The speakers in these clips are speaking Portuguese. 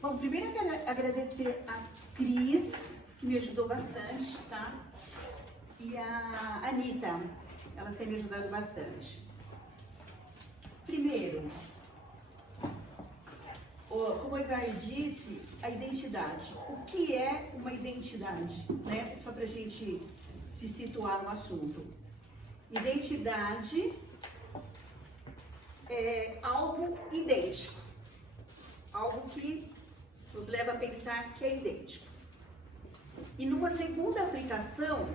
Bom, primeiro eu quero agradecer a Cris, que me ajudou bastante, tá? E a Anitta, elas têm me ajudado bastante. Primeiro, como o Ivar disse, a identidade. O que é uma identidade, né? Só pra gente se situar no assunto. Identidade é algo idêntico. Algo que nos leva a pensar que é idêntico. E numa segunda aplicação,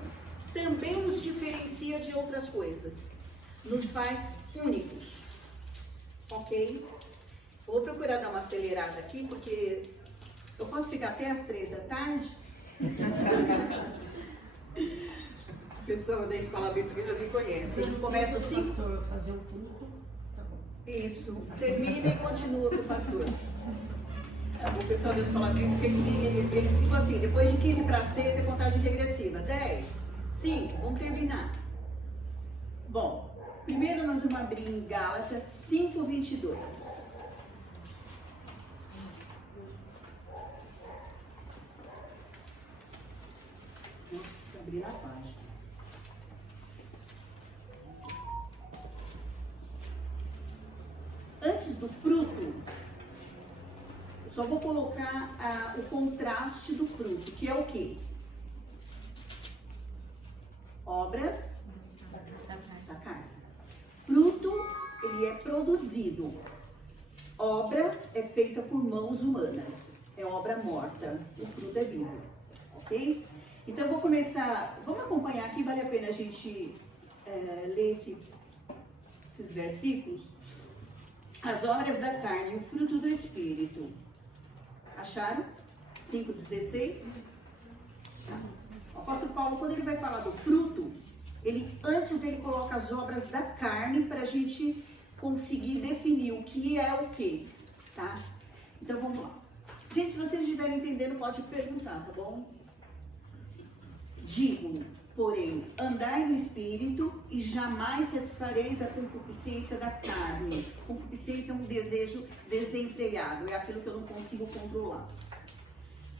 também nos diferencia de outras coisas. Nos faz únicos. Ok? Vou procurar dar uma acelerada aqui, porque eu posso ficar até as 3 da tarde. O pessoal da escola bíblica me conhece. Eles começam assim. Fazer o culto, tá bom. Isso. Termina e continua com o pastor. O pessoal da escola bíblica, eles ficam assim, depois de 15 para 6 é contagem regressiva. 10, 5, vamos terminar. Bom, primeiro nós vamos abrir em Gálatas 5:22. Nossa, abrir a página. Antes do fruto, eu só vou colocar o contraste do fruto, que é o quê? Obras da carne. Fruto, ele é produzido. Obra é feita por mãos humanas. É obra morta. O fruto é vivo. Ok? Então, vou começar. Vamos acompanhar aqui. Vale a pena a gente ler esses versículos. As obras da carne e o fruto do Espírito. Acharam? 5:16. Tá. O apóstolo Paulo, quando ele vai falar do fruto, antes ele coloca as obras da carne para a gente conseguir definir o que é o que, tá? Então vamos lá. Gente, se vocês estiverem entendendo, pode perguntar, tá bom? Digo, porém, andai no Espírito e jamais satisfareis a concupiscência da carne. Concupiscência é um desejo desenfreado, é aquilo que eu não consigo controlar.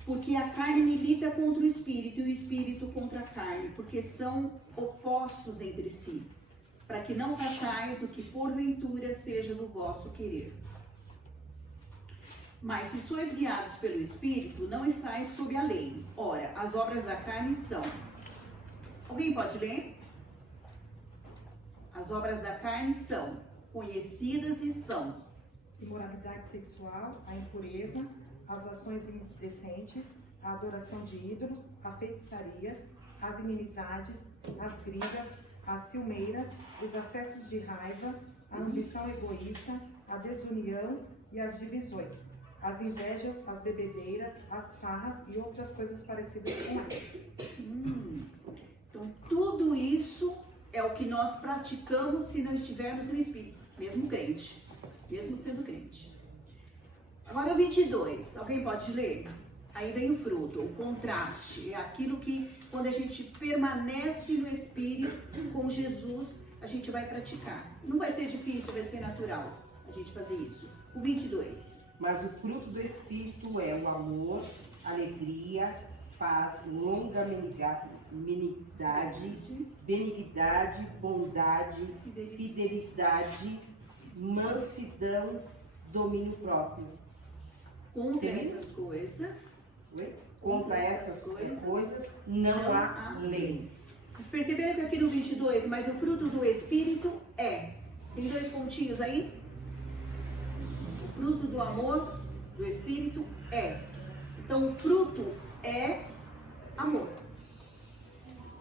Porque a carne milita contra o Espírito e o Espírito contra a carne, porque são opostos entre si, para que não façais o que porventura seja do vosso querer. Mas se sois guiados pelo Espírito, não estáis sob a lei. Ora, as obras da carne são... Alguém pode ler? As obras da carne são conhecidas e são: imoralidade sexual, a impureza, as ações indecentes, a adoração de ídolos, as feitiçarias, as inimizades, as brigas, as ciumeiras, os acessos de raiva, a ambição egoísta, a desunião e as divisões, as invejas, as bebedeiras, as farras e outras coisas parecidas com elas. Então, tudo isso é o que nós praticamos se nós estivermos no Espírito, mesmo crente, mesmo sendo crente. Agora o 22, alguém pode ler? Aí vem o fruto, o contraste, é aquilo que quando a gente permanece no Espírito com Jesus, a gente vai praticar. Não vai ser difícil, vai ser natural a gente fazer isso. O 22. Mas o fruto do Espírito é o amor, alegria, paz, longanimidade, benignidade, bondade, fidelidade, mansidão, domínio próprio. Contra essas coisas não há lei. Vocês perceberam que aqui no 22, mas o fruto do Espírito é... Tem 2 pontinhos aí? O fruto do amor, do Espírito é. Então, o fruto é amor.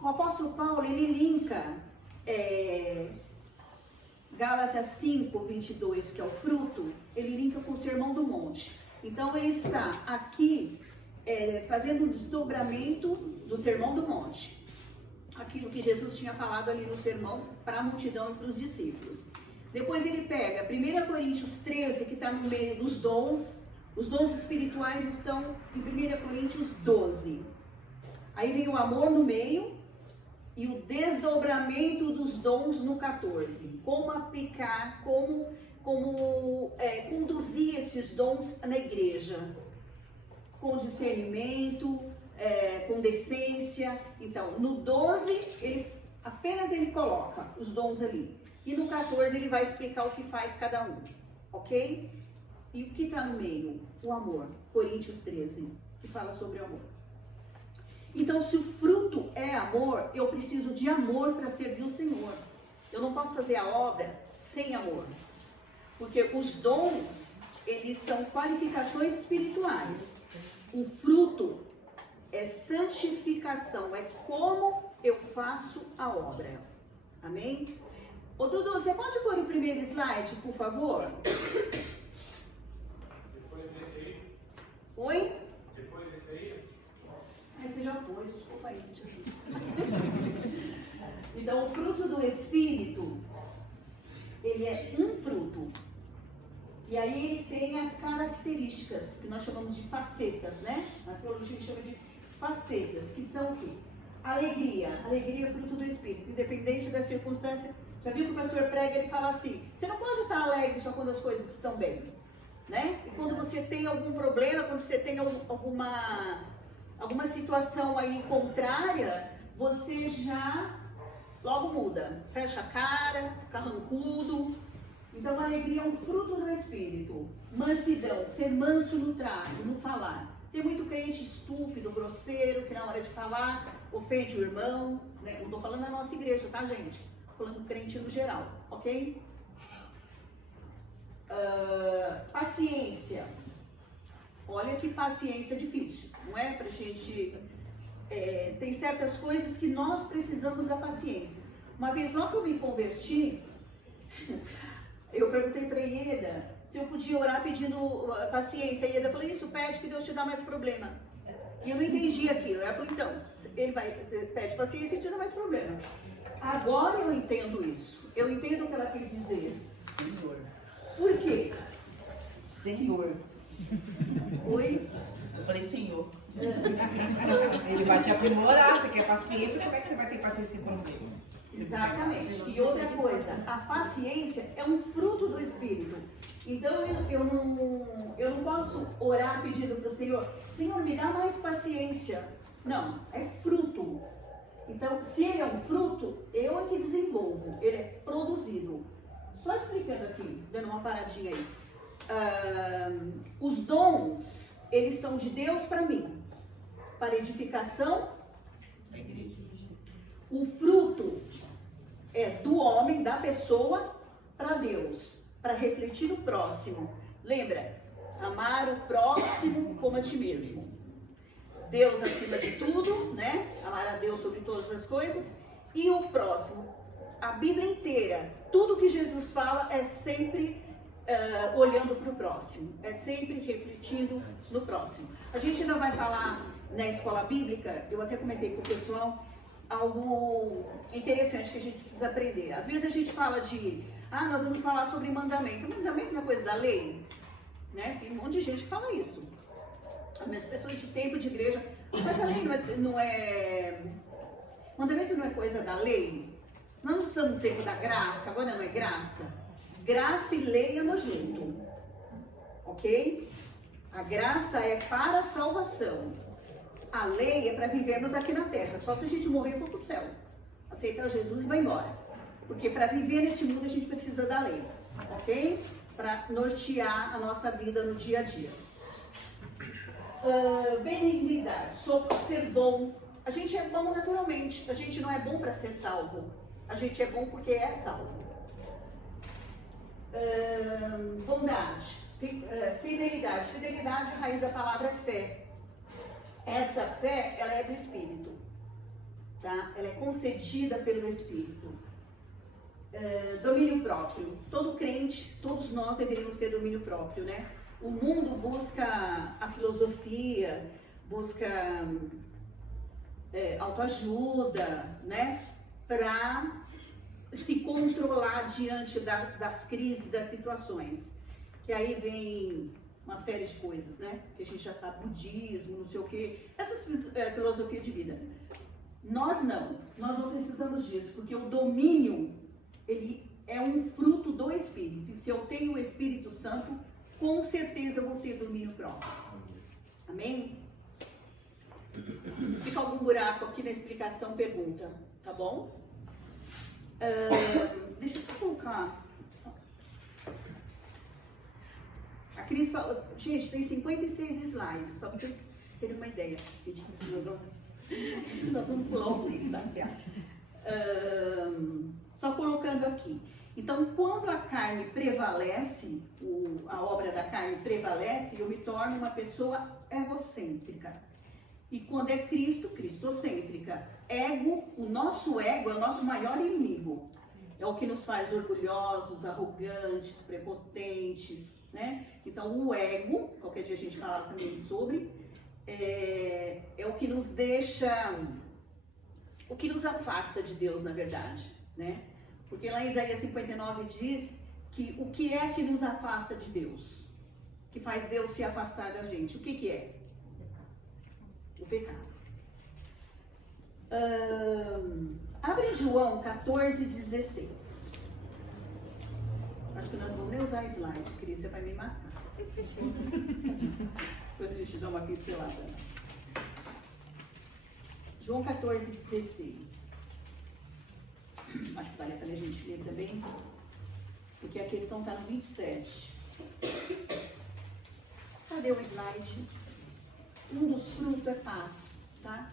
O apóstolo Paulo, ele linka Gálatas 5:22, que é o fruto, ele linka com o Sermão do Monte. Então, ele está aqui fazendo um desdobramento do Sermão do Monte. Aquilo que Jesus tinha falado ali no sermão para a multidão e para os discípulos. Depois ele pega 1 Coríntios 13, que está no meio dos dons. Os dons espirituais estão em 1 Coríntios 12. Aí vem o amor no meio e o desdobramento dos dons no 14. Como aplicar, como conduzir esses dons na igreja. com discernimento, com decência. Então, no 12, apenas ele coloca os dons ali. E no 14 ele vai explicar o que faz cada um, ok? E o que está no meio? O amor. Coríntios 13, que fala sobre o amor. Então, se o fruto é amor, eu preciso de amor para servir o Senhor. Eu não posso fazer a obra sem amor. Porque os dons, eles são qualificações espirituais. O fruto é santificação, é como eu faço a obra. Amém? Ô Dudu, você pode pôr o primeiro slide, por favor? Depois desse aí? Oi? Depois desse aí? Você já pôs, desculpa aí. Então, o fruto do Espírito, ele é um fruto. E aí ele tem as características, que nós chamamos de facetas, né? Na teologia chama de facetas, que são o quê? Alegria. Alegria é fruto do Espírito, independente da circunstância. Já viu que o pastor prega, ele fala assim, você não pode estar alegre só quando as coisas estão bem, né? E quando você tem algum problema, quando você tem alguma situação aí contrária, você já logo muda, fecha a cara, carrancudo. Então a alegria é um fruto do Espírito. Mansidão, ser manso no trato, no falar. Tem muito crente estúpido, grosseiro, que na hora de falar ofende o irmão, né? Não estou falando da nossa igreja, tá, gente? Estou falando crente no geral, ok? Paciência. Olha que paciência difícil, não é? Pra gente... tem certas coisas que nós precisamos da paciência. Uma vez logo que eu me converti, eu perguntei para Ieda se eu podia orar pedindo paciência. A Ieda falou, isso, pede que Deus te dá mais problema. E eu não entendi aquilo. Ela falou, então, você pede paciência e te dá mais problema. Agora eu entendo isso. Eu entendo o que ela quis dizer. Senhor. Por quê? Senhor. Oi? Eu falei Senhor. Ele vai te aprimorar, você quer paciência, como é que você vai ter paciência sem problema? Exatamente. E outra coisa, a paciência é um fruto do Espírito. Então eu não posso orar pedindo para o Senhor, Senhor, me dá mais paciência. Não, é fruto. Então, se ele é um fruto, eu é que desenvolvo, ele é produzido. Só explicando aqui, dando uma paradinha aí. Os dons, eles são de Deus para mim, para edificação. O fruto é do homem, da pessoa, para Deus, para refletir o próximo. Lembra? Amar o próximo como a ti mesmo. Deus acima de tudo, né? Amar a Deus sobre todas as coisas. E o próximo. A Bíblia inteira, tudo que Jesus fala é sempre olhando para o próximo. É sempre refletindo no próximo. A gente ainda vai falar na escola bíblica, eu até comentei com o pessoal, algo interessante que a gente precisa aprender. Às vezes a gente fala nós vamos falar sobre mandamento. Mandamento não é coisa da lei, né? Tem um monte de gente que fala isso. As pessoas de tempo de igreja, mas a lei não é... Mandamento não é coisa da lei? Nós não estamos no tempo da graça, agora não é graça? Graça e lei andam junto, ok? A graça é para a salvação. A lei é para vivermos aqui na terra. Só se a gente morrer e for para o céu. Aceitar Jesus e vai embora. Porque para viver nesse mundo a gente precisa da lei. Ok? Para nortear a nossa vida no dia a dia. Benignidade. Ser bom. A gente é bom naturalmente. A gente não é bom para ser salvo. A gente é bom porque é salvo. Bondade. Fidelidade. Fidelidade, a raiz da palavra é fé. Essa fé, ela é do Espírito, tá? Ela é concedida pelo Espírito. Domínio próprio. Todo crente, todos nós deveríamos ter domínio próprio, né? O mundo busca a filosofia, busca autoajuda, né? Para se controlar diante das crises, das situações. Que aí vem uma série de coisas, né? Que a gente já sabe, budismo, não sei o quê. Essas filosofia de vida. Nós não precisamos disso, porque o domínio, ele é um fruto do Espírito. E se eu tenho o Espírito Santo, com certeza eu vou ter domínio próprio. Amém? Se fica algum buraco aqui na explicação, pergunta, tá bom? Deixa eu só colocar. A Cris fala, gente, tem 56 slides, só para vocês terem uma ideia. Gente, nós vamos pular o mês, tá? Só colocando aqui. Então, quando a carne prevalece, a obra da carne prevalece, eu me torno uma pessoa egocêntrica. E quando é Cristo, cristocêntrica. Ego, o nosso ego é o nosso maior inimigo. É o que nos faz orgulhosos, arrogantes, prepotentes, né? Então, o ego, qualquer dia a gente fala também sobre, é o que nos deixa, o que nos afasta de Deus, na verdade, né? Porque lá em Isaías 59 diz que o que é que nos afasta de Deus? Que faz Deus se afastar da gente? O que que é? O pecado. Abre João 14:16. Acho que nós não vamos nem usar slide, Cris, você vai me matar. Deixa eu dar uma pincelada. João 14:16. Acho que vale a pena a gente ler também, porque a questão está no 27. Cadê o slide? Um dos frutos é paz, tá?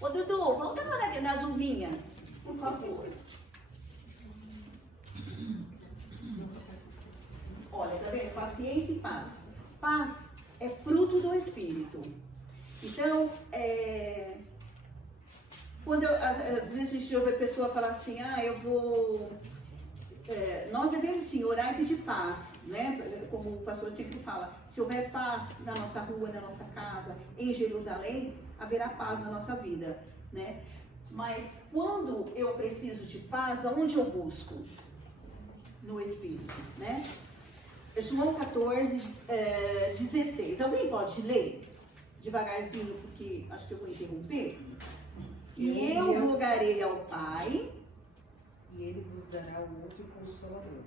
Ô Dudu, volta lá nas uvinhas, por favor. Olha, tá vendo? Paciência e paz. Paz é fruto do Espírito. Então, quando às vezes a gente ouve a pessoa falar assim, eu vou... nós devemos sim orar e pedir paz, né? Como o pastor sempre fala, se houver paz na nossa rua, na nossa casa, em Jerusalém, haverá paz na nossa vida, né? Mas quando eu preciso de paz, aonde eu busco? No Espírito, né? João 14:16. Alguém pode ler devagarzinho, porque acho que eu vou interromper? E eu rogarei ao Pai, e ele vos dará um outro consolador,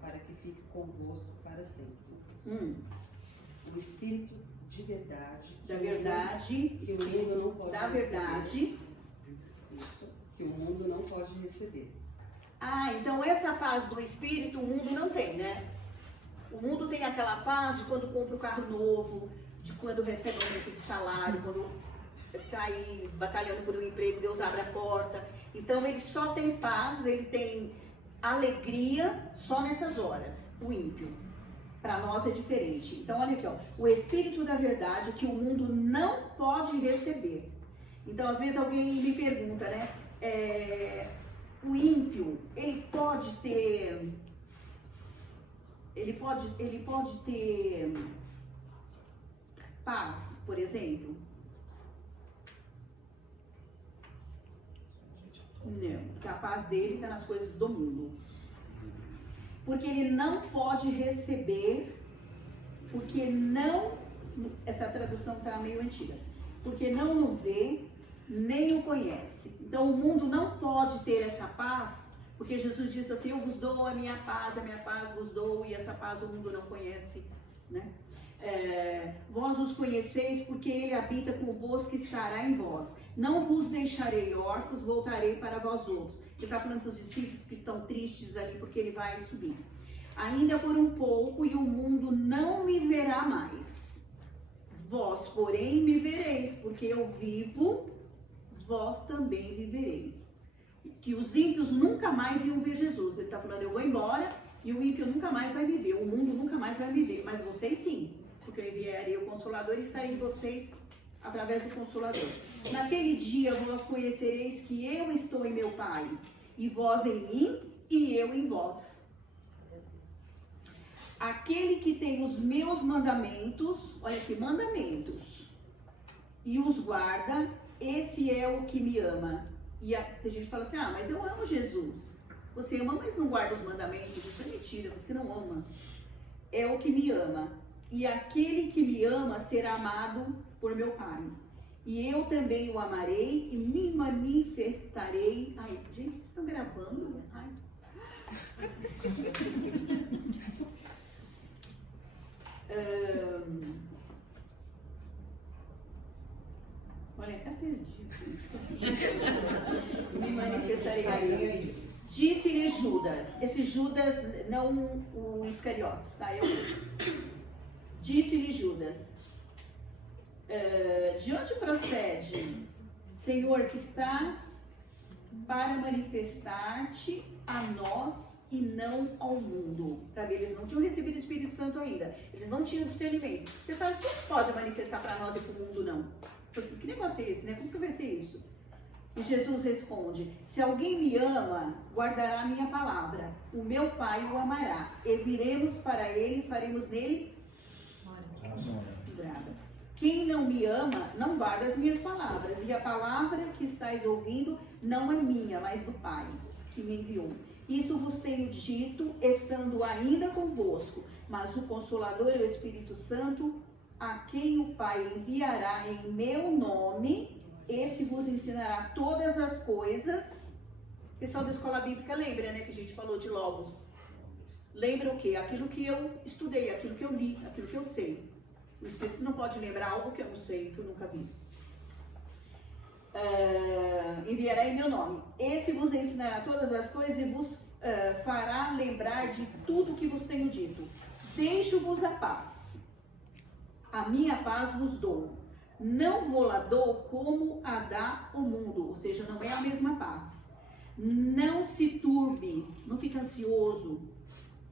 para que fique convosco para sempre. O Espírito de verdade, da verdade, que o mundo não pode da verdade. Isso, que o mundo não pode receber. Então essa paz do Espírito o mundo não tem, né? O mundo tem aquela paz de quando compra um carro novo, de quando recebe um aumento de salário, quando está aí batalhando por um emprego, Deus abre a porta. Então ele só tem paz, ele tem alegria só nessas horas, o ímpio. Para nós é diferente. Então olha aqui, ó, o Espírito da verdade que o mundo não pode receber. Então às vezes alguém me pergunta, né? O ímpio, ele pode ter paz, por exemplo? Não, porque a paz dele está nas coisas do mundo. Porque ele não pode receber, porque não, essa tradução está meio antiga, porque não o vê, nem o conhece. Então o mundo não pode ter essa paz, porque Jesus disse assim, eu vos dou a minha paz vos dou, e essa paz o mundo não conhece, né? Vós os conheceis, porque ele habita convosco e estará em vós. Não vos deixarei órfãos, voltarei para vós outros. Ele está falando para os discípulos que estão tristes ali, porque ele vai subir. Ainda por um pouco, e o mundo não me verá mais. Vós, porém, me vereis, porque eu vivo, vós também vivereis. Que os ímpios nunca mais iam ver Jesus. Ele está falando, eu vou embora, e o ímpio nunca mais vai me ver, o mundo nunca mais vai me ver, mas vocês sim, porque eu enviarei o Consolador e estarei em vocês através do Consolador. Naquele dia vós conhecereis que eu estou em meu Pai, e vós em mim, e eu em vós. Aquele que tem os meus mandamentos, olha aqui, mandamentos, e os guarda, esse é o que me ama. E tem gente que fala assim, mas eu amo Jesus. Você ama, mas não guarda os mandamentos. Isso é mentira, você não ama. É o que me ama. E aquele que me ama será amado por meu Pai. E eu também o amarei e me manifestarei. Ai, gente, vocês estão gravando? Ai. Olha, tá perdido. Me manifestarei. Disse-lhe Judas. Esse Judas, não o Iscariotes, tá? É o Disse-lhe Judas. De onde procede, Senhor, que estás para manifestar-te a nós e não ao mundo? Tá? Eles não tinham recebido o Espírito Santo ainda. Eles não tinham discernimento. Você fala, como pode manifestar para nós e para o mundo não? Assim, que negócio é esse, né? Como que vai ser isso? E Jesus responde, se alguém me ama, guardará a minha palavra. O meu Pai o amará. E viremos para ele e faremos nele morada. Quem não me ama, não guarda as minhas palavras. E a palavra que estáis ouvindo não é minha, mas do Pai que me enviou. Isto vos tenho dito, estando ainda convosco. Mas o Consolador é o Espírito Santo, a quem o Pai enviará em meu nome, esse vos ensinará todas as coisas. O pessoal da escola bíblica lembra, né, que a gente falou de Logos. Lembra o quê? Aquilo que eu estudei, aquilo que eu li, aquilo que eu sei. O Espírito não pode lembrar algo que eu não sei, que eu nunca vi. Enviará em meu nome. Esse vos ensinará todas as coisas e vos fará lembrar de tudo que vos tenho dito. Deixo-vos a paz. A minha paz vos dou. Não vou lá dou como a dá o mundo. Ou seja, não é a mesma paz. Não se turbe, não fique ansioso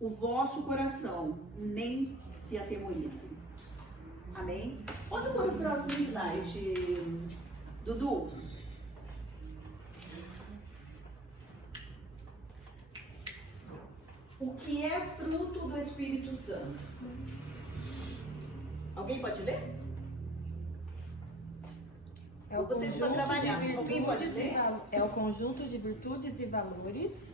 o vosso coração, nem se atemorize. Amém? Pode pôr o próximo slide, Dudu. O que é fruto do Espírito Santo? Alguém pode ler? Ou vocês vão trabalhar? Alguém pode ler? É o conjunto de virtudes e valores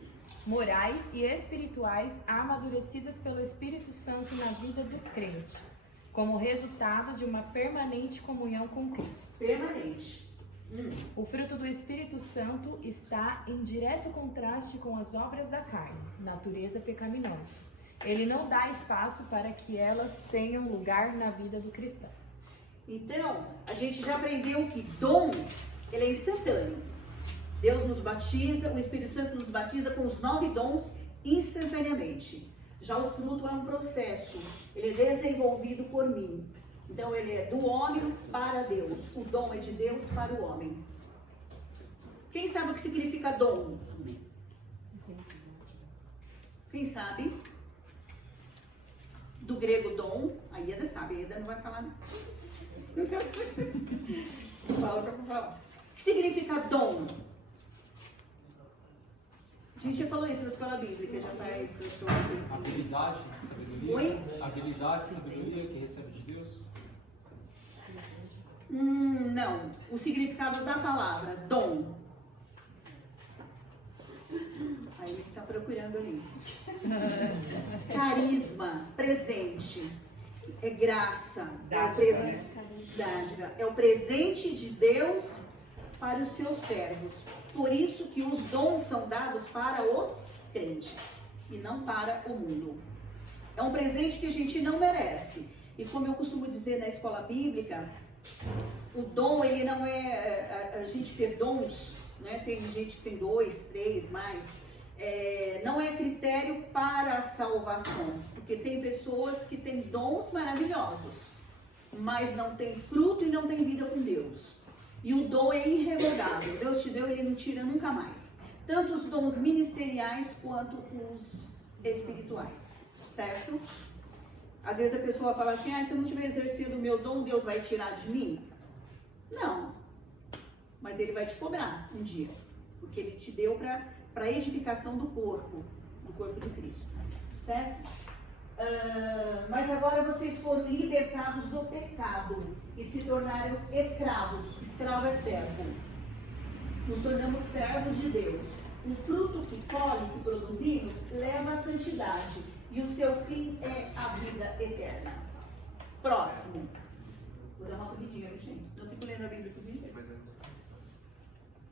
morais e espirituais amadurecidas pelo Espírito Santo na vida do crente, como resultado de uma permanente comunhão com Cristo. Permanente. O fruto do Espírito Santo está em direto contraste com as obras da carne, natureza pecaminosa. Ele não dá espaço para que elas tenham lugar na vida do cristão. Então, a gente já aprendeu que dom, ele é instantâneo. Deus nos batiza, o Espírito Santo nos batiza com os 9 dons instantaneamente. Já o fruto é um processo, ele é desenvolvido por mim. Então, ele é do homem para Deus. O dom é de Deus para o homem. Quem sabe o que significa dom? Quem sabe? Do grego dom, a Ieda sabe, a Ieda não vai falar. Fala pra falar. O que significa dom? A gente já falou isso na escola bíblica, já faz. Habilidade, sabedoria. Oi? Habilidade, sabedoria que recebe de Deus. Não. O significado da palavra, dom. Aí ele está procurando ali. Carisma, presente. É graça. Dádiva. É o presente de Deus para os seus servos. Por isso que os dons são dados para os crentes e não para o mundo. É um presente que a gente não merece. E como eu costumo dizer na escola bíblica, o dom, ele não é a gente ter dons, né? Tem gente que tem 2, 3, mais. Não é critério para a salvação. Porque tem pessoas que têm dons maravilhosos, mas não tem fruto e não tem vida com Deus. E o dom é irrevogável. Deus te deu, ele não tira nunca mais. Tanto os dons ministeriais quanto os espirituais. Certo? Às vezes a pessoa fala assim, se eu não estiver exercendo o meu dom, Deus vai tirar de mim? Não. Mas ele vai te cobrar um dia. Porque ele te deu para a edificação do corpo de Cristo. Certo? Mas agora vocês foram libertados do pecado e se tornaram escravos. Escravo é servo. Nos tornamos servos de Deus. O fruto que colhe, que produzimos, leva à santidade. E o seu fim é a vida eterna. Próximo. Vou dar uma corridinha, gente. Senão eu fico lendo a Bíblia por inteiro.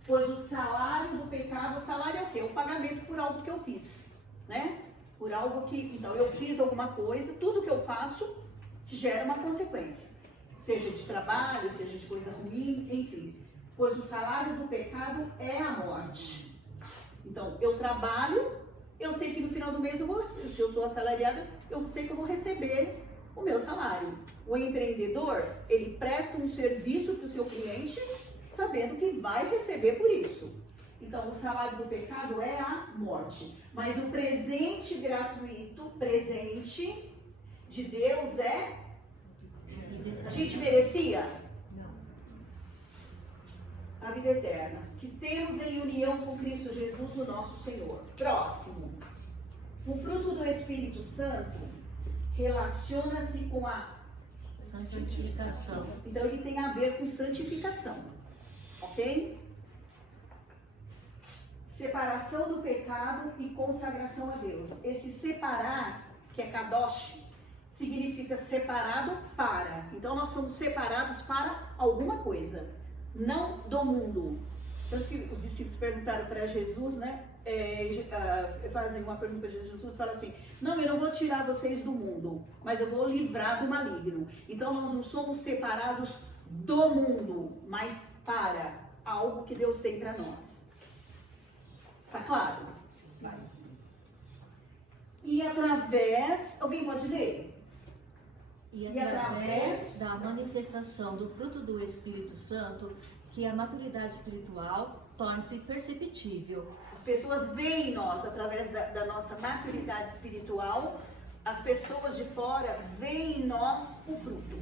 Pois o salário do pecado, o salário é o quê? O pagamento por algo que eu fiz. Né? Por algo que, então eu fiz alguma coisa, tudo que eu faço gera uma consequência. seja de trabalho, seja de coisa ruim, enfim. Pois o salário do pecado é a morte. Então, eu trabalho, eu sei que no final do mês, se eu sou assalariada, eu sei que eu vou receber o meu salário. O empreendedor, ele presta um serviço para o seu cliente, sabendo que vai receber por isso. Então, o salário do pecado é a morte. Mas o presente gratuito, presente de Deus é... A gente merecia? A vida eterna, que temos em união com Cristo Jesus, o nosso Senhor. Próximo. O fruto do Espírito Santo relaciona-se com a santificação. Então, ele tem a ver com santificação. Ok? Separação do pecado e consagração a Deus. Esse separar, que é kadosh, significa separado para. Então, nós somos separados para alguma coisa, não do mundo. Tanto que os discípulos perguntaram para Jesus, né? Fazem uma pergunta para Jesus, fala assim: não, eu não vou tirar vocês do mundo, mas eu vou livrar do maligno. Então, nós não somos separados do mundo, mas para algo que Deus tem para nós. Tá claro? E através... Alguém pode ler? E através da manifestação do fruto do Espírito Santo, que a maturidade espiritual torne-se perceptível. As pessoas veem nós, através da nossa maturidade espiritual, as pessoas de fora veem em nós o fruto.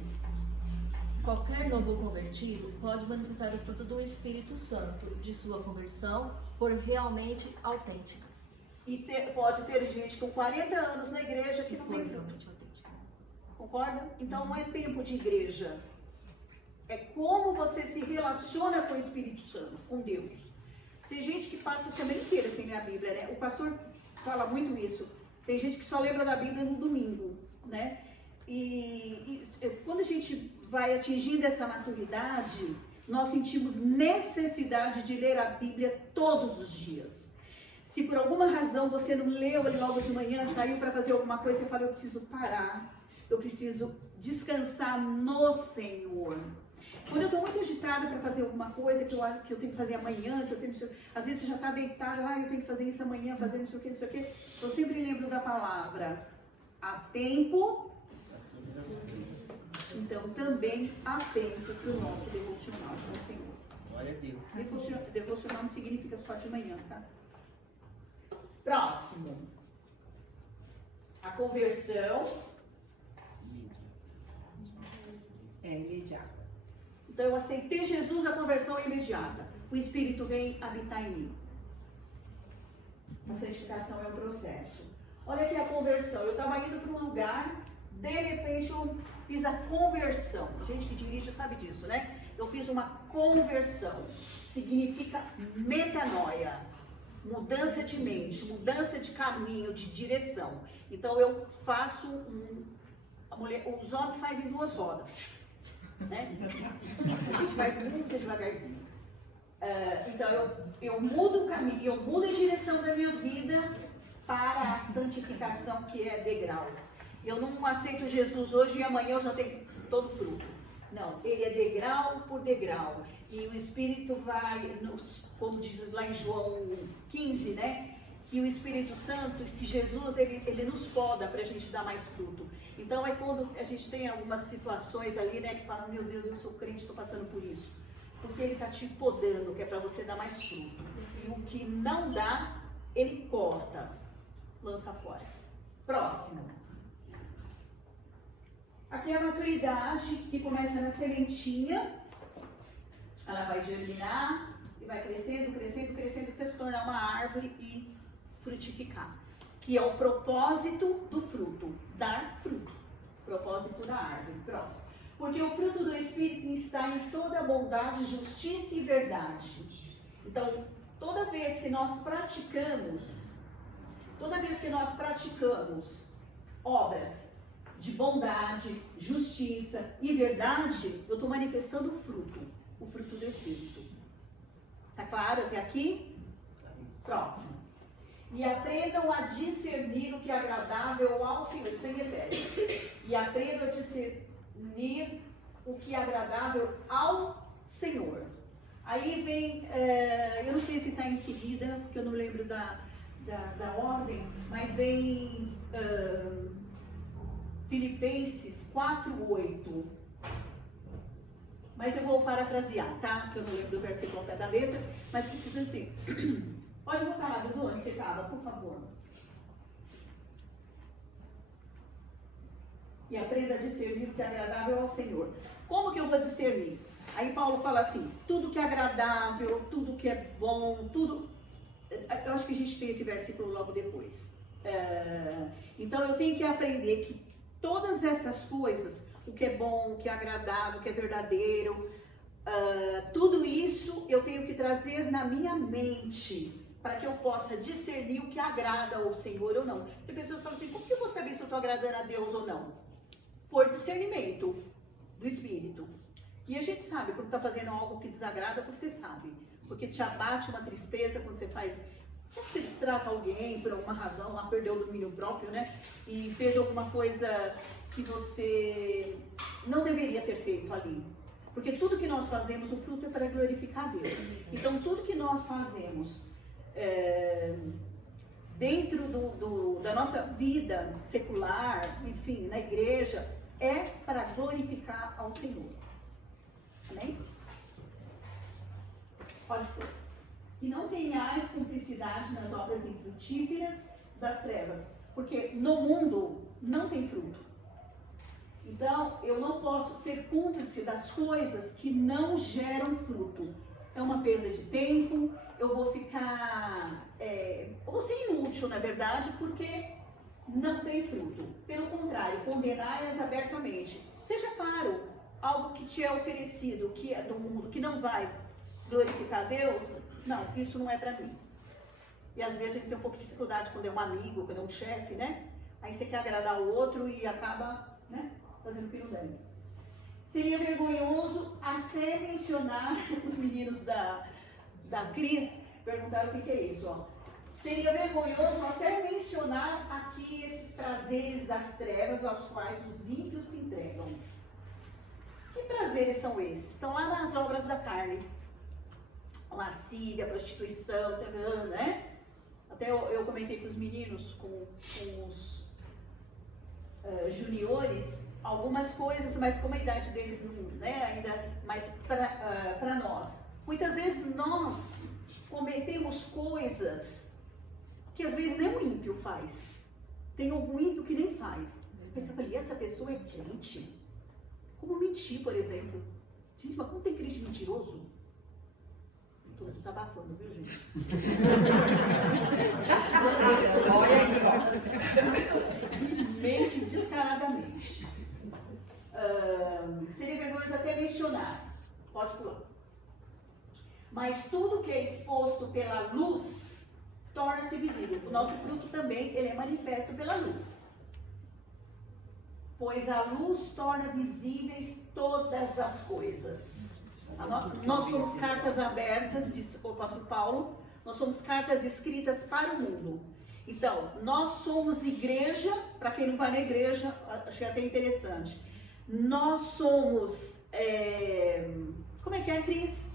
Qualquer novo convertido pode manifestar o fruto do Espírito Santo de sua conversão por realmente autêntica. E pode ter gente com 40 anos na igreja que não For tem fruto. realmente autêntica. Concorda? Então não é tempo de igreja. É como você se relaciona com o Espírito Santo, com Deus. Tem gente que passa a semana inteira sem ler a Bíblia, né? O pastor fala muito isso. Tem gente que só lembra da Bíblia no domingo, né? E quando a gente vai atingindo essa maturidade, nós sentimos necessidade de ler a Bíblia todos os dias. Se por alguma razão você não leu ele logo de manhã, saiu para fazer alguma coisa, você fala: eu preciso parar, eu preciso descansar no Senhor. Quando eu estou muito agitada para fazer alguma coisa que eu tenho que fazer amanhã, às vezes você já está deitado, eu tenho que fazer isso amanhã, fazer não sei o que, eu sempre lembro da palavra: há tempo. Então também há tempo para o nosso devocional com o Senhor. Glória a Deus. Devocional não significa só de manhã, tá? Próximo. A conversão É imediato. Então, eu aceitei Jesus, a conversão é imediata. O Espírito vem habitar em mim. A santificação é um processo. Olha aqui a conversão. Eu estava indo para um lugar, de repente eu fiz a conversão. Gente que dirige sabe disso, né? Eu fiz uma conversão. Significa metanoia. Mudança de mente, mudança de caminho, de direção. Então, eu faço os homens fazem 2 rodas. Né? A gente faz muito devagarzinho. Então eu mudo o caminho, eu mudo a direção da minha vida para a santificação, que é degrau. Eu não aceito Jesus hoje e amanhã eu já tenho todo fruto. Não, ele é degrau por degrau. E o Espírito vai, como diz lá em João 15, né? Que o Espírito Santo, que Jesus, ele nos poda para a gente dar mais fruto. Então é quando a gente tem algumas situações ali, né, que fala: meu Deus, eu sou crente, estou passando por isso. Porque ele está te podando, que é para você dar mais fruto. E o que não dá, ele corta, lança fora. Próximo. Aqui é a maturidade, que começa na sementinha. Ela vai germinar e vai crescendo, crescendo, crescendo, até se tornar uma árvore e frutificar. Que é o propósito do fruto, dar fruto. Propósito da árvore. Próximo. Porque o fruto do Espírito está em toda bondade, justiça e verdade. Então, toda vez que nós praticamos obras de bondade, justiça e verdade, eu estou manifestando o fruto do Espírito. Tá claro até aqui? Próximo. E aprendam a discernir o que é agradável ao Senhor. Isso em Efésios. E aprendam a discernir o que é agradável ao Senhor. Aí vem, eu não sei se está em seguida, porque eu não lembro da ordem, mas vem Filipenses 4:8. Mas eu vou parafrasear, tá? Que eu não lembro do versículo ao pé da letra, mas que diz assim. Pode voltar lá, Dudu, onde você estava, por favor. E aprenda a discernir o que é agradável ao Senhor. Como que eu vou discernir? Aí Paulo fala assim, tudo que é agradável, tudo que é bom, tudo... Eu acho que a gente tem esse versículo logo depois. Então eu tenho que aprender que todas essas coisas, o que é bom, o que é agradável, o que é verdadeiro, tudo isso eu tenho que trazer na minha mente, para que eu possa discernir o que agrada ao Senhor ou não. Tem pessoas que falam assim, como que eu vou saber se eu estou agradando a Deus ou não? Por discernimento do Espírito. E a gente sabe, quando está fazendo algo que desagrada, você sabe. Porque te abate uma tristeza quando você faz... Quando você distrata alguém por alguma razão, lá perdeu o domínio próprio, né? E fez alguma coisa que você não deveria ter feito ali. Porque tudo que nós fazemos, o fruto é para glorificar Deus. Então, tudo que nós fazemos dentro da nossa vida secular, enfim, na igreja, é para glorificar ao Senhor. Amém? Pode pôr. E não tenhais cumplicidade nas obras infrutíferas das trevas, porque no mundo não tem fruto. Então, eu não posso ser cúmplice das coisas que não geram fruto. É uma perda de tempo, eu vou ficar... eu vou ser inútil, na verdade, porque não tem fruto. Pelo contrário, condenai-as abertamente. Seja claro, algo que te é oferecido, que é do mundo, que não vai glorificar a Deus, não, isso não é para mim. E às vezes a gente tem um pouco de dificuldade quando é um amigo, quando é um chefe, né? Aí você quer agradar o outro e acaba, né, fazendo pirulém. Seria vergonhoso até mencionar, os meninos da Cris perguntaram o que é isso, ó. Seria vergonhoso até mencionar aqui esses prazeres das trevas aos quais os ímpios se entregam. Que prazeres são esses? Estão lá nas obras da carne. A lascívia, a prostituição, tá vendo, né? Até eu comentei com os meninos, com os juniores, algumas coisas, mas como a idade deles não, né, ainda mais para nós. Muitas vezes nós cometemos coisas que às vezes nem o ímpio faz. Tem algum ímpio que nem faz. Você fala, e essa pessoa é crente? Como mentir, por exemplo. Gente, mas como tem crente mentiroso? Estou desabafando, viu, gente? Olha aí, ó. Mente descaradamente. Seria vergonhoso até mencionar. Pode pular. Mas tudo que é exposto pela luz torna-se visível. O nosso fruto também, ele é manifesto pela luz. Pois a luz torna visíveis todas as coisas. Nós somos cartas abertas, disse o apóstolo Paulo, nós somos cartas escritas para o mundo. Então, nós somos igreja, para quem não vai na igreja, acho que é até interessante. Nós somos, como é que é, Cris?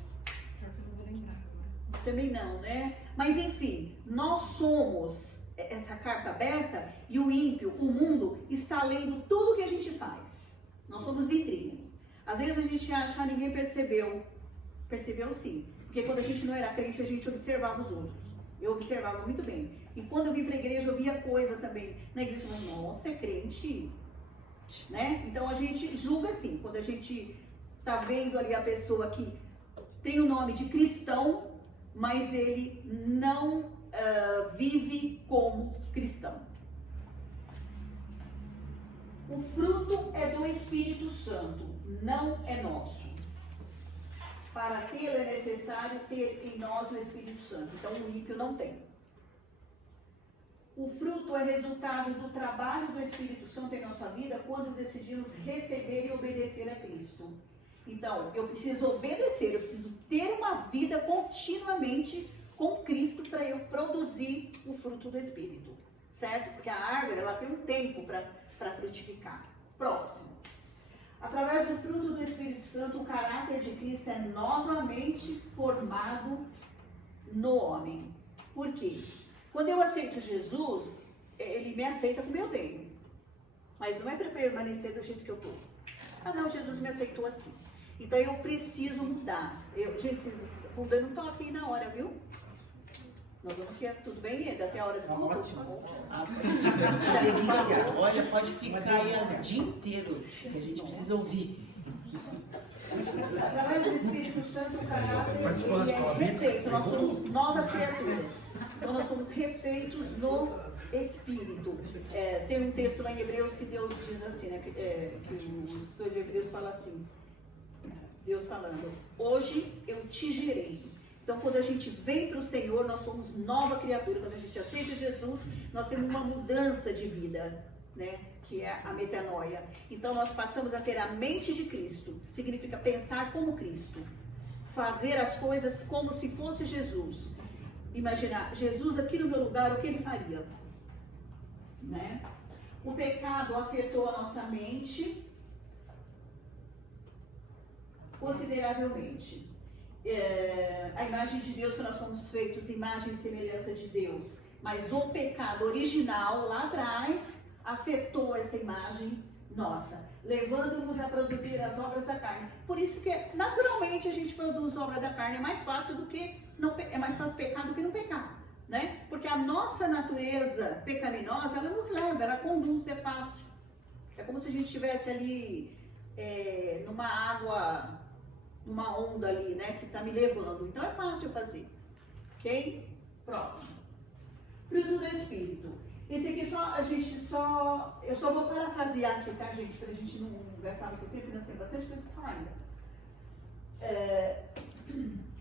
Também não, né? Mas enfim, nós somos essa carta aberta e o ímpio, o mundo, está lendo tudo que a gente faz. Nós somos vitrine. Às vezes a gente acha, ninguém percebeu. Percebeu sim. Porque quando a gente não era crente, a gente observava os outros. Eu observava muito bem. E quando eu vim para a igreja, eu via coisa também. Na igreja, eu falava, nossa, é crente, né? Então a gente julga assim. Quando a gente está vendo ali a pessoa que tem o nome de cristão, mas ele não vive como cristão. O fruto é do Espírito Santo, não é nosso. Para tê-lo é necessário ter em nós o Espírito Santo. Então o ímpio não tem. O fruto é resultado do trabalho do Espírito Santo em nossa vida quando decidimos receber e obedecer a Cristo. Então, eu preciso obedecer, eu preciso ter uma vida continuamente com Cristo para eu produzir o fruto do Espírito. Certo? Porque a árvore, ela tem um tempo para frutificar. Próximo. Através do fruto do Espírito Santo, o caráter de Cristo é novamente formado no homem. Por quê? Quando eu aceito Jesus, ele me aceita como eu venho. Mas não é para permanecer do jeito que eu estou. Ah não, Jesus me aceitou assim. Então eu preciso mudar. Gente, vocês vão dando um toque aí na hora, viu? Nós vamos que tudo bem, Eda? Até a hora do culto? Ótimo. Delícia. Olha, pode ficar aí o dia inteiro, que a gente precisa ouvir. Através do Espírito Santo, o caráter ele é refeito. Nós somos novas criaturas. Então nós somos refeitos no Espírito. Tem um texto lá em Hebreus que Deus diz assim, né? Que o escritor de Hebreus fala assim. Deus falando, hoje eu te gerei. Então, quando a gente vem para o Senhor, nós somos nova criatura. Quando a gente aceita Jesus, nós temos uma mudança de vida, né? Que é a metanoia. Então, nós passamos a ter a mente de Cristo. Significa pensar como Cristo. Fazer as coisas como se fosse Jesus. Imaginar, Jesus aqui no meu lugar, o que ele faria? Né? O pecado afetou a nossa mente consideravelmente. A imagem de Deus, que nós somos feitos, imagem e semelhança de Deus, mas o pecado original lá atrás afetou essa imagem nossa, levando-nos a produzir as obras da carne. Por isso que naturalmente a gente produz obra da carne, é mais fácil é mais fácil pecar do que não pecar, né? Porque a nossa natureza pecaminosa, ela nos leva, ela conduz, é fácil. É como se a gente estivesse ali numa água, numa onda ali, né, que está me levando. Então é fácil fazer. Ok? Próximo. Fruto do Espírito. Esse aqui eu só vou parafrasear aqui, tá, gente? Pra gente não gastar muito tempo, porque nós temos bastante coisa para falar ainda.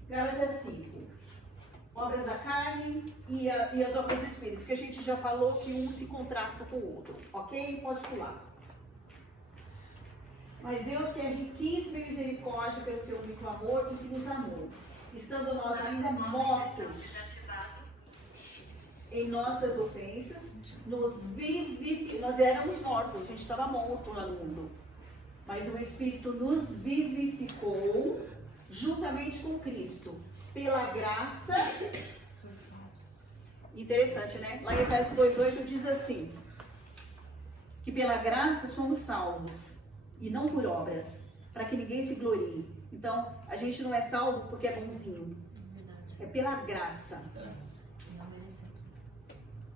Gálatas 5. Obras da carne e as obras do Espírito. Que a gente já falou que um se contrasta com o outro. Ok? Pode pular. Mas Deus, que é riquíssimo em misericórdia pelo seu rico amor, porque nos amou, estando nós ainda mortos em nossas ofensas, nós éramos mortos, a gente estava morto lá no mundo. Mas o Espírito nos vivificou juntamente com Cristo, pela graça. Interessante, né? Lá em Efésios 2:8 diz assim, que pela graça somos salvos, e não por obras, para que ninguém se glorie. Então, a gente não é salvo porque é bonzinho. É pela graça.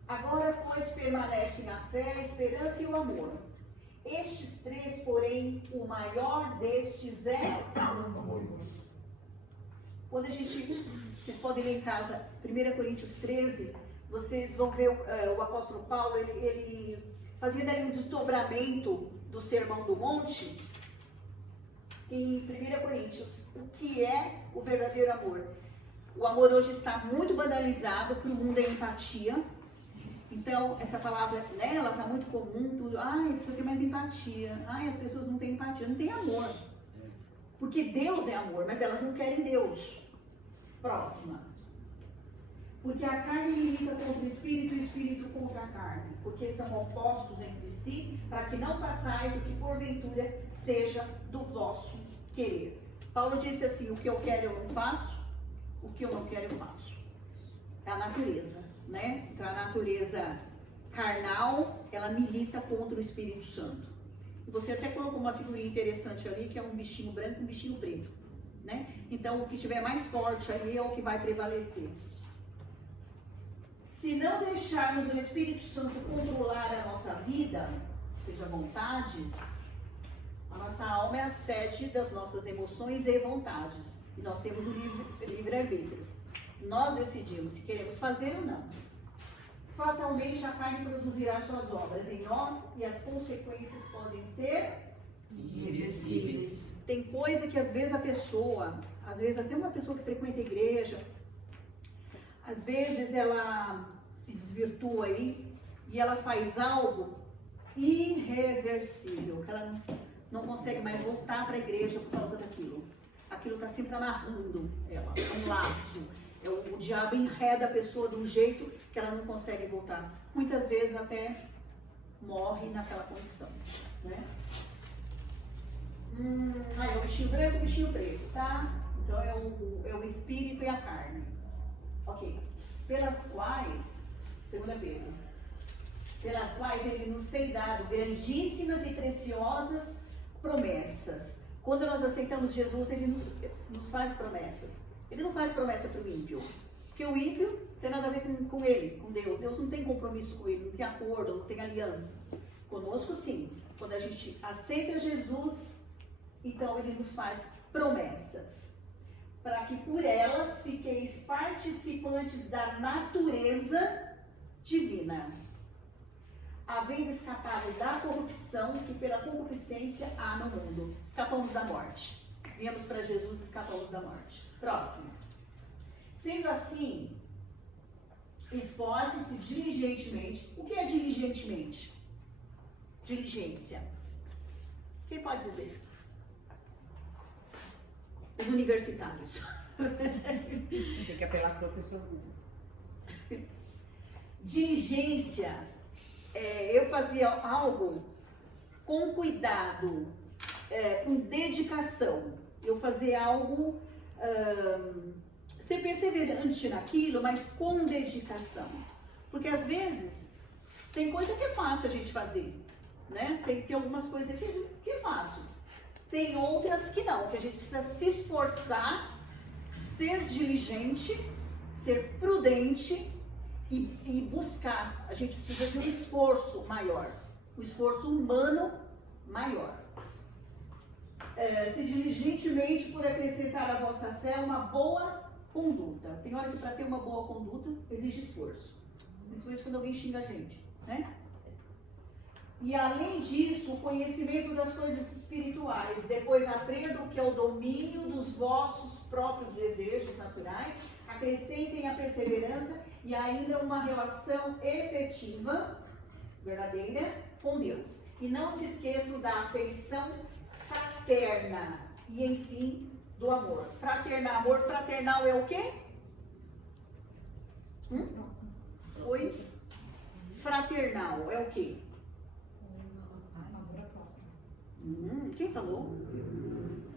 Agora, pois, permanecem a fé, a esperança e o amor. Estes três, porém, o maior destes é o amor. Quando vocês podem ler em casa, 1 Coríntios 13, vocês vão ver o apóstolo Paulo, ele fazia daí um desdobramento do Sermão do Monte, em 1 Coríntios, o que é o verdadeiro amor? O amor hoje está muito banalizado, para o mundo é empatia. Então, essa palavra, né, ela está muito comum, tudo, precisa ter mais empatia. As pessoas não têm empatia, não têm amor. Porque Deus é amor, mas elas não querem Deus. Próxima. Porque a carne milita contra o Espírito e o Espírito contra a carne. Porque são opostos entre si, para que não façais o que porventura seja do vosso querer. Paulo disse assim, o que eu quero eu não faço, o que eu não quero eu faço. É a natureza, né? Então a natureza carnal, ela milita contra o Espírito Santo. E você até colocou uma figurinha interessante ali, que é um bichinho branco e um bichinho preto, né? Então o que estiver mais forte ali é o que vai prevalecer. Se não deixarmos o Espírito Santo controlar a nossa vida, ou seja, vontades, a nossa alma é a sede das nossas emoções e vontades. E nós temos o livre-arbítrio. Nós decidimos se queremos fazer ou não. Fatalmente a carne produzirá suas obras em nós e as consequências podem ser Irreversíveis. Tem coisa que às vezes às vezes até uma pessoa que frequenta a igreja, às vezes ela se desvirtua aí e ela faz algo irreversível, que ela não consegue mais voltar para a igreja por causa daquilo. Aquilo está sempre amarrando ela, é um laço. O diabo enreda a pessoa de um jeito que ela não consegue voltar. Muitas vezes até morre naquela condição, né? É o bichinho preto, tá? Então é o espírito e a carne. Ok. Pelas quais, 2 Pedro, pelas quais ele nos tem dado grandíssimas e preciosas promessas. Quando nós aceitamos Jesus, ele nos faz promessas. Ele não faz promessa para o ímpio. Porque o ímpio tem nada a ver com ele, com Deus. Deus não tem compromisso com ele, não tem acordo, não tem aliança. Conosco, sim. Quando a gente aceita Jesus, então ele nos faz promessas. Para que por elas fiqueis participantes da natureza divina, havendo escapado da corrupção que pela concupiscência há no mundo. Escapamos da morte. Viemos para Jesus, escapamos da morte. Próximo. Sendo assim, esforcem-se diligentemente. O que é diligentemente? Diligência. Quem pode dizer? Os universitários. Tem que apelar para o professor Google. Diligência. Eu fazia algo com cuidado, com dedicação. Eu fazia algo ser perseverante naquilo, mas com dedicação. Porque às vezes tem coisa que é fácil a gente fazer, né? Tem algumas coisas que é fácil. Tem outras que não, que a gente precisa se esforçar, ser diligente, ser prudente e buscar. A gente precisa de um esforço maior, um esforço humano maior. Se diligentemente por acrescentar à vossa fé uma boa conduta. Tem hora que para ter uma boa conduta exige esforço. Principalmente quando alguém xinga a gente, né? E além disso, o conhecimento das coisas espirituais. Depois aprendam que é o domínio dos vossos próprios desejos naturais. Acrescentem a perseverança e ainda uma relação efetiva, verdadeira, com Deus. E não se esqueçam da afeição fraterna e, enfim, do amor. Amor fraternal é o quê? Oi? Fraternal é o quê? Quem falou?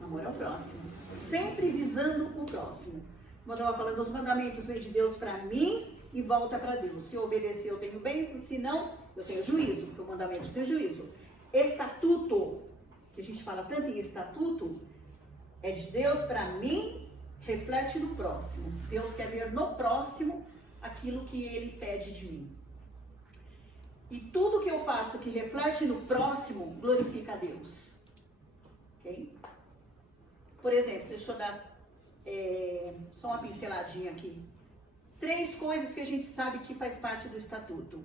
Amor ao próximo. Sempre visando o próximo. Como eu estava falando, os mandamentos vêm de Deus para mim e volta para Deus. Se eu obedecer, eu tenho bênção. Se não, eu tenho juízo, porque o mandamento tem juízo. Estatuto, que a gente fala tanto em estatuto, é de Deus para mim, reflete no próximo. Deus quer ver no próximo aquilo que ele pede de mim. E tudo que eu faço que reflete no próximo, glorifica a Deus. Ok? Por exemplo, deixa eu dar só uma pinceladinha aqui. 3 coisas que a gente sabe que faz parte do estatuto.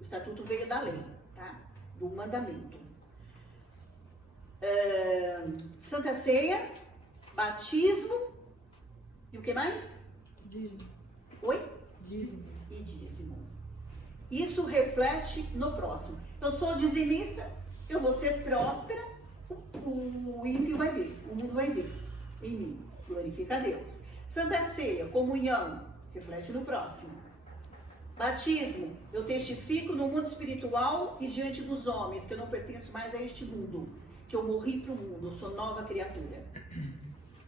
O estatuto veio da lei, tá? Do mandamento. Santa Ceia, batismo e o que mais? Dízimo. Oi? Dízimo. E dízimo. Isso reflete no próximo. Eu sou dizimista, eu vou ser próspera, o ímpio vai ver, o mundo vai ver em mim. Glorifica a Deus. Santa Ceia, comunhão, reflete no próximo. Batismo, eu testifico no mundo espiritual e diante dos homens que eu não pertenço mais a este mundo, que eu morri para o mundo, eu sou nova criatura.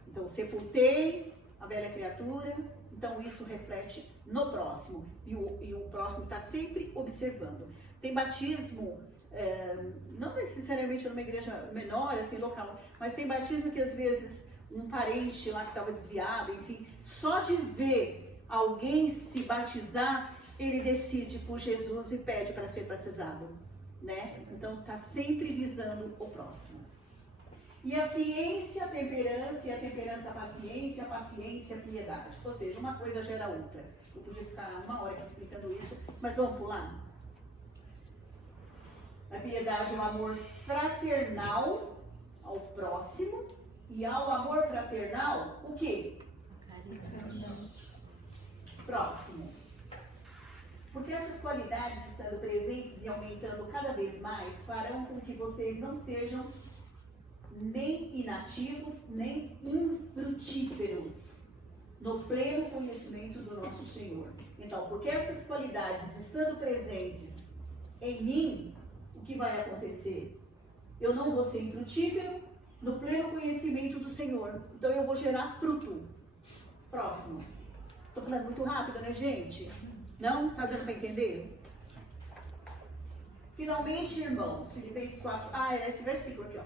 Então, sepultei a velha criatura, então isso reflete no próximo. E o próximo está sempre observando. Tem batismo, não necessariamente numa igreja menor, assim, local, mas tem batismo que às vezes um parente lá que estava desviado, enfim, só de ver alguém se batizar, ele decide por Jesus e pede para ser batizado, né? Então está sempre visando o próximo. E a ciência, a temperança, e a temperança, a paciência a piedade. Ou seja, uma coisa gera outra. Eu podia ficar 1 hora aqui explicando isso, mas vamos pular? A piedade é um amor fraternal ao próximo, e ao amor fraternal, o quê? Próximo. Porque essas qualidades, estando presentes e aumentando cada vez mais, farão com que vocês não sejam nem inativos, nem infrutíferos no pleno conhecimento do nosso Senhor. Então, porque essas qualidades estando presentes em mim, o que vai acontecer? Eu não vou ser infrutífero, no pleno conhecimento do Senhor. Então eu vou gerar fruto. Próximo. Estou falando muito rápido, né, gente? Não? Tá dando para entender? Finalmente, irmãos, Filipenses 4. É esse versículo aqui, ó.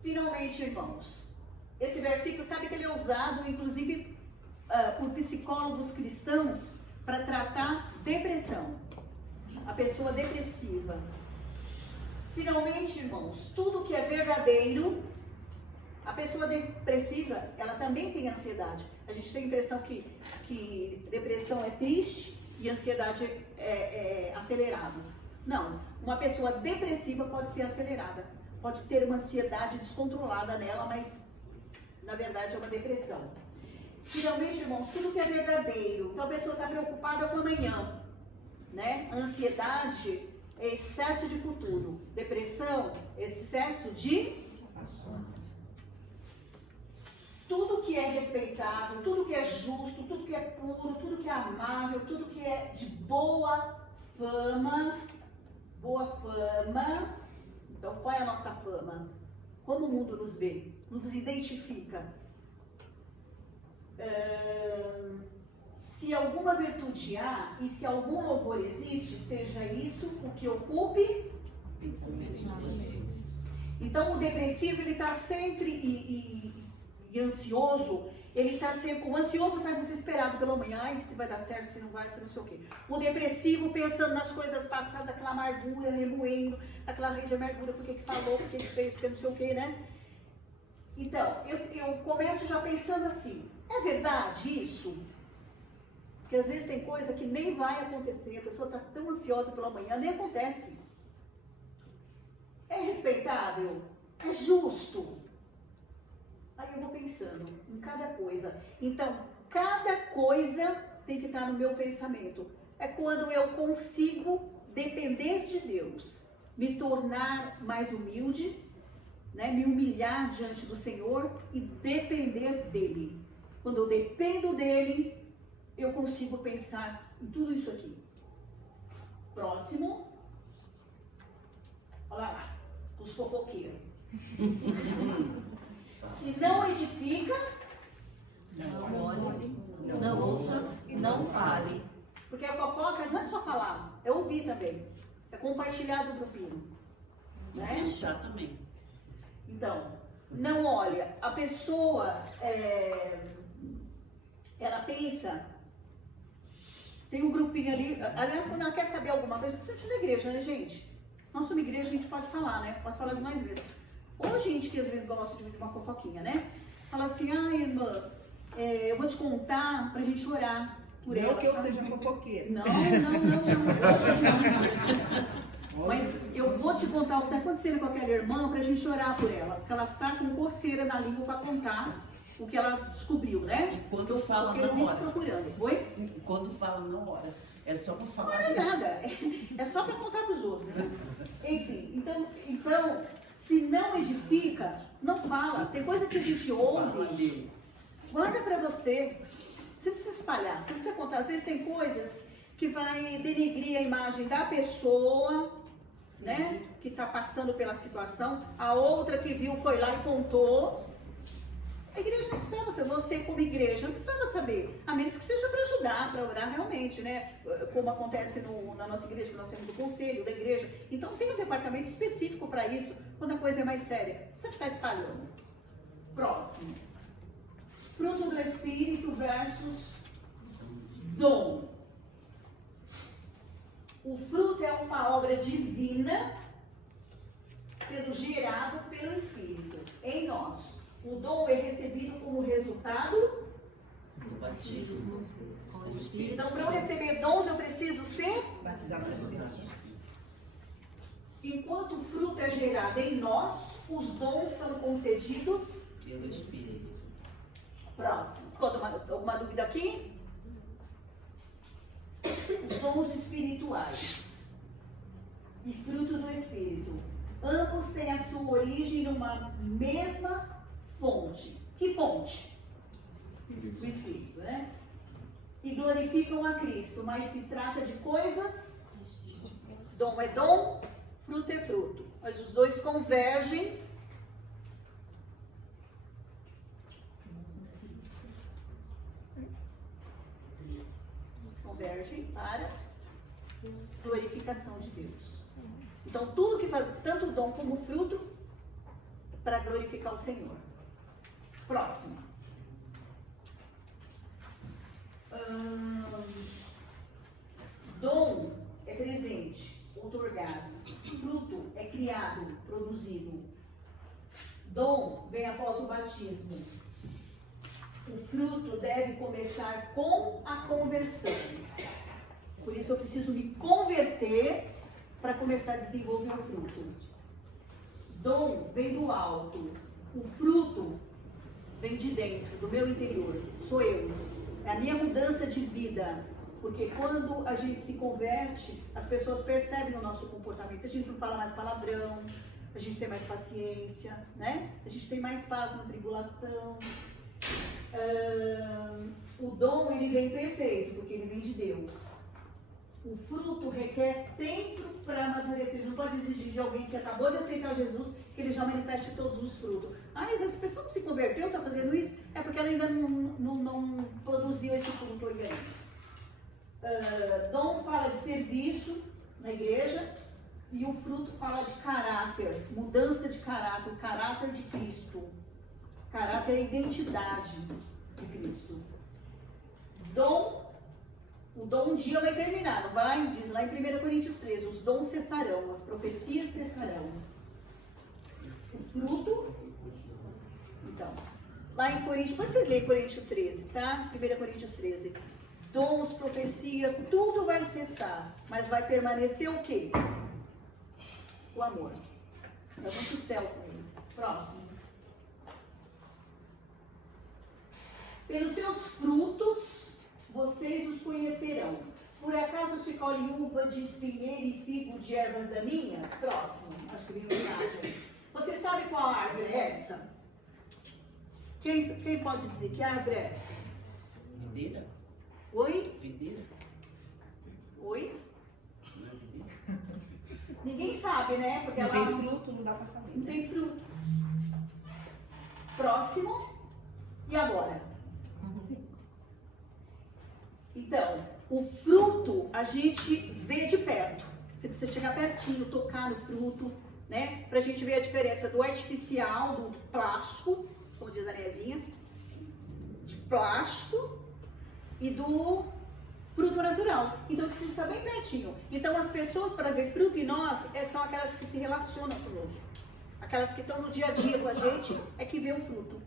Finalmente, irmãos. Esse versículo, sabe que ele é usado, inclusive, por psicólogos cristãos para tratar depressão. A pessoa depressiva. Finalmente, irmãos, tudo que é verdadeiro, a pessoa depressiva, ela também tem ansiedade. A gente tem a impressão que depressão é triste e ansiedade é acelerado. Não, uma pessoa depressiva pode ser acelerada, pode ter uma ansiedade descontrolada nela, mas na verdade é uma depressão. Finalmente, irmãos, tudo que é verdadeiro, então a pessoa está preocupada com amanhã, né? A ansiedade é excesso de futuro, depressão, excesso de tudo que é respeitável, tudo que é justo, tudo que é puro, tudo que é amável, tudo que é de boa fama. Então, qual é a nossa fama? Como o mundo nos vê? Nos identifica? Se alguma virtude há e se algum louvor existe, seja isso o que ocupe. Então, o depressivo, ele está sempre e ansioso, ele está sempre, o ansioso está desesperado pela manhã, se vai dar certo, se não vai, se não sei o quê. O depressivo pensando nas coisas passadas, aquela amargura, remoendo, aquela raiz de amargura, por que falou, por que fez, porque não sei o quê, né? Então, eu começo já pensando assim, é verdade isso? Porque às vezes tem coisa que nem vai acontecer, a pessoa está tão ansiosa pela manhã, nem acontece. É respeitável? É justo? Aí eu vou pensando em cada coisa. Então, cada coisa tem que estar no meu pensamento. É quando eu consigo depender de Deus, me tornar mais humilde, né? Me humilhar diante do Senhor e depender dEle. Quando eu dependo dEle, eu consigo pensar em tudo isso aqui. Próximo. Olha lá, os fofoqueiros. Se não edifica, Não olhe, não ouça, não fale. porque a fofoca não é só falar, é ouvir também, é compartilhar do grupinho, né? Exatamente. Então, não olha, a pessoa, ela pensa, tem um grupinho ali, aliás, quando ela quer saber alguma coisa, principalmente na igreja, né, gente? Nós somos igreja, a gente pode falar, né? Pode falar de nós mesmos. Ou gente que às vezes gosta de uma fofoquinha, né? Fala assim, irmã, eu vou te contar pra gente orar por ela. Não que eu seja fofoqueira. Não. Mas eu vou te contar o que está acontecendo com aquela irmã pra gente orar por ela. Porque ela tá com coceira na língua pra contar o que ela descobriu, né? E quando fala, Porque eu não vim ora. procurando. Oi? E quando fala, não ora. É só pra Não falar é isso. nada. É só pra contar pros outros. Enfim, então, se não edifica, não fala. Tem coisa que a gente ouve, Fala Deus. guarda pra você. Você não precisa espalhar, você não precisa contar. Às vezes tem coisas que vai denegrir a imagem da pessoa, né? Que está passando pela situação. A outra que viu foi lá e contou. A igreja não precisava, você como igreja não precisava saber, a menos que seja para ajudar, para orar realmente, né? Como acontece na nossa igreja, que nós temos o conselho da igreja. Então tem um departamento específico para isso, quando a coisa é mais séria. Você está espalhando. Próximo. Fruto do Espírito versus dom. O fruto é uma obra divina sendo gerado pelo Espírito em nós. O dom é recebido como resultado Do batismo com o Espírito Então, para eu Santo. receber dons, eu preciso ser. Batizado no Espírito Santo. Enquanto o fruto é gerado em nós, os dons são concedidos. Pelo Espírito. Próximo. Ficou alguma dúvida aqui? Os dons espirituais e fruto do Espírito. Ambos têm a sua origem numa mesma fonte. Que fonte? O Espírito, né? E glorificam a Cristo, mas se trata de coisas. Dom é dom, fruto é fruto. Mas os dois convergem servem para glorificação de Deus. Então, tudo que faz, tanto o dom como o fruto, para glorificar o Senhor. Próximo. Dom é presente, outorgado. Fruto é criado, produzido. Dom vem após o batismo. O fruto deve começar com a conversão. Por isso eu preciso me converter para começar a desenvolver o fruto. Dom vem do alto. O fruto vem de dentro, do meu interior. Sou eu. É a minha mudança de vida. Porque quando a gente se converte, as pessoas percebem o nosso comportamento. A gente não fala mais palavrão, a gente tem mais paciência, né? A gente tem mais paz na tribulação. O dom, ele vem perfeito, porque ele vem de Deus. O fruto requer tempo para amadurecer. Ele não pode exigir de alguém que acabou de aceitar Jesus que ele já manifeste todos os frutos. Ah, mas essa pessoa não se converteu, está fazendo isso? É porque ela ainda não produziu esse fruto aí ainda. Dom fala de serviço na igreja e o fruto fala de caráter, mudança de caráter, o caráter de Cristo. Caráter é identidade de Cristo. O dom um dia vai terminar, não vai? Diz lá em 1 Coríntios 13, os dons cessarão, as profecias cessarão. O fruto, então, lá em Coríntios, depois vocês leem Coríntios 13, tá? 1 Coríntios 13. Dons, profecia, tudo vai cessar, mas vai permanecer o quê? O amor. Então vamos pro céu com ele. Próximo. Pelos seus frutos, vocês os conhecerão. Por acaso se colhe uva de espinheiro e figo de ervas daninhas? Próximo. Acho que vem uma imagem. Você sabe qual árvore é essa? Quem pode dizer que árvore é essa? Videira? Oi? Videira? Oi? Ninguém sabe, né? Porque Não ela tem fruto, não dá para saber. não tem fruto. Próximo. E agora? Então, o fruto a gente vê de perto. Você precisa chegar pertinho, tocar no fruto, né? Pra gente ver a diferença do artificial, do plástico, como diz a Nezinha, de plástico e do fruto natural. Então precisa estar bem pertinho. Então as pessoas para ver fruto em nós são aquelas que se relacionam conosco. Aquelas que estão no dia a dia com a gente é que vê o fruto.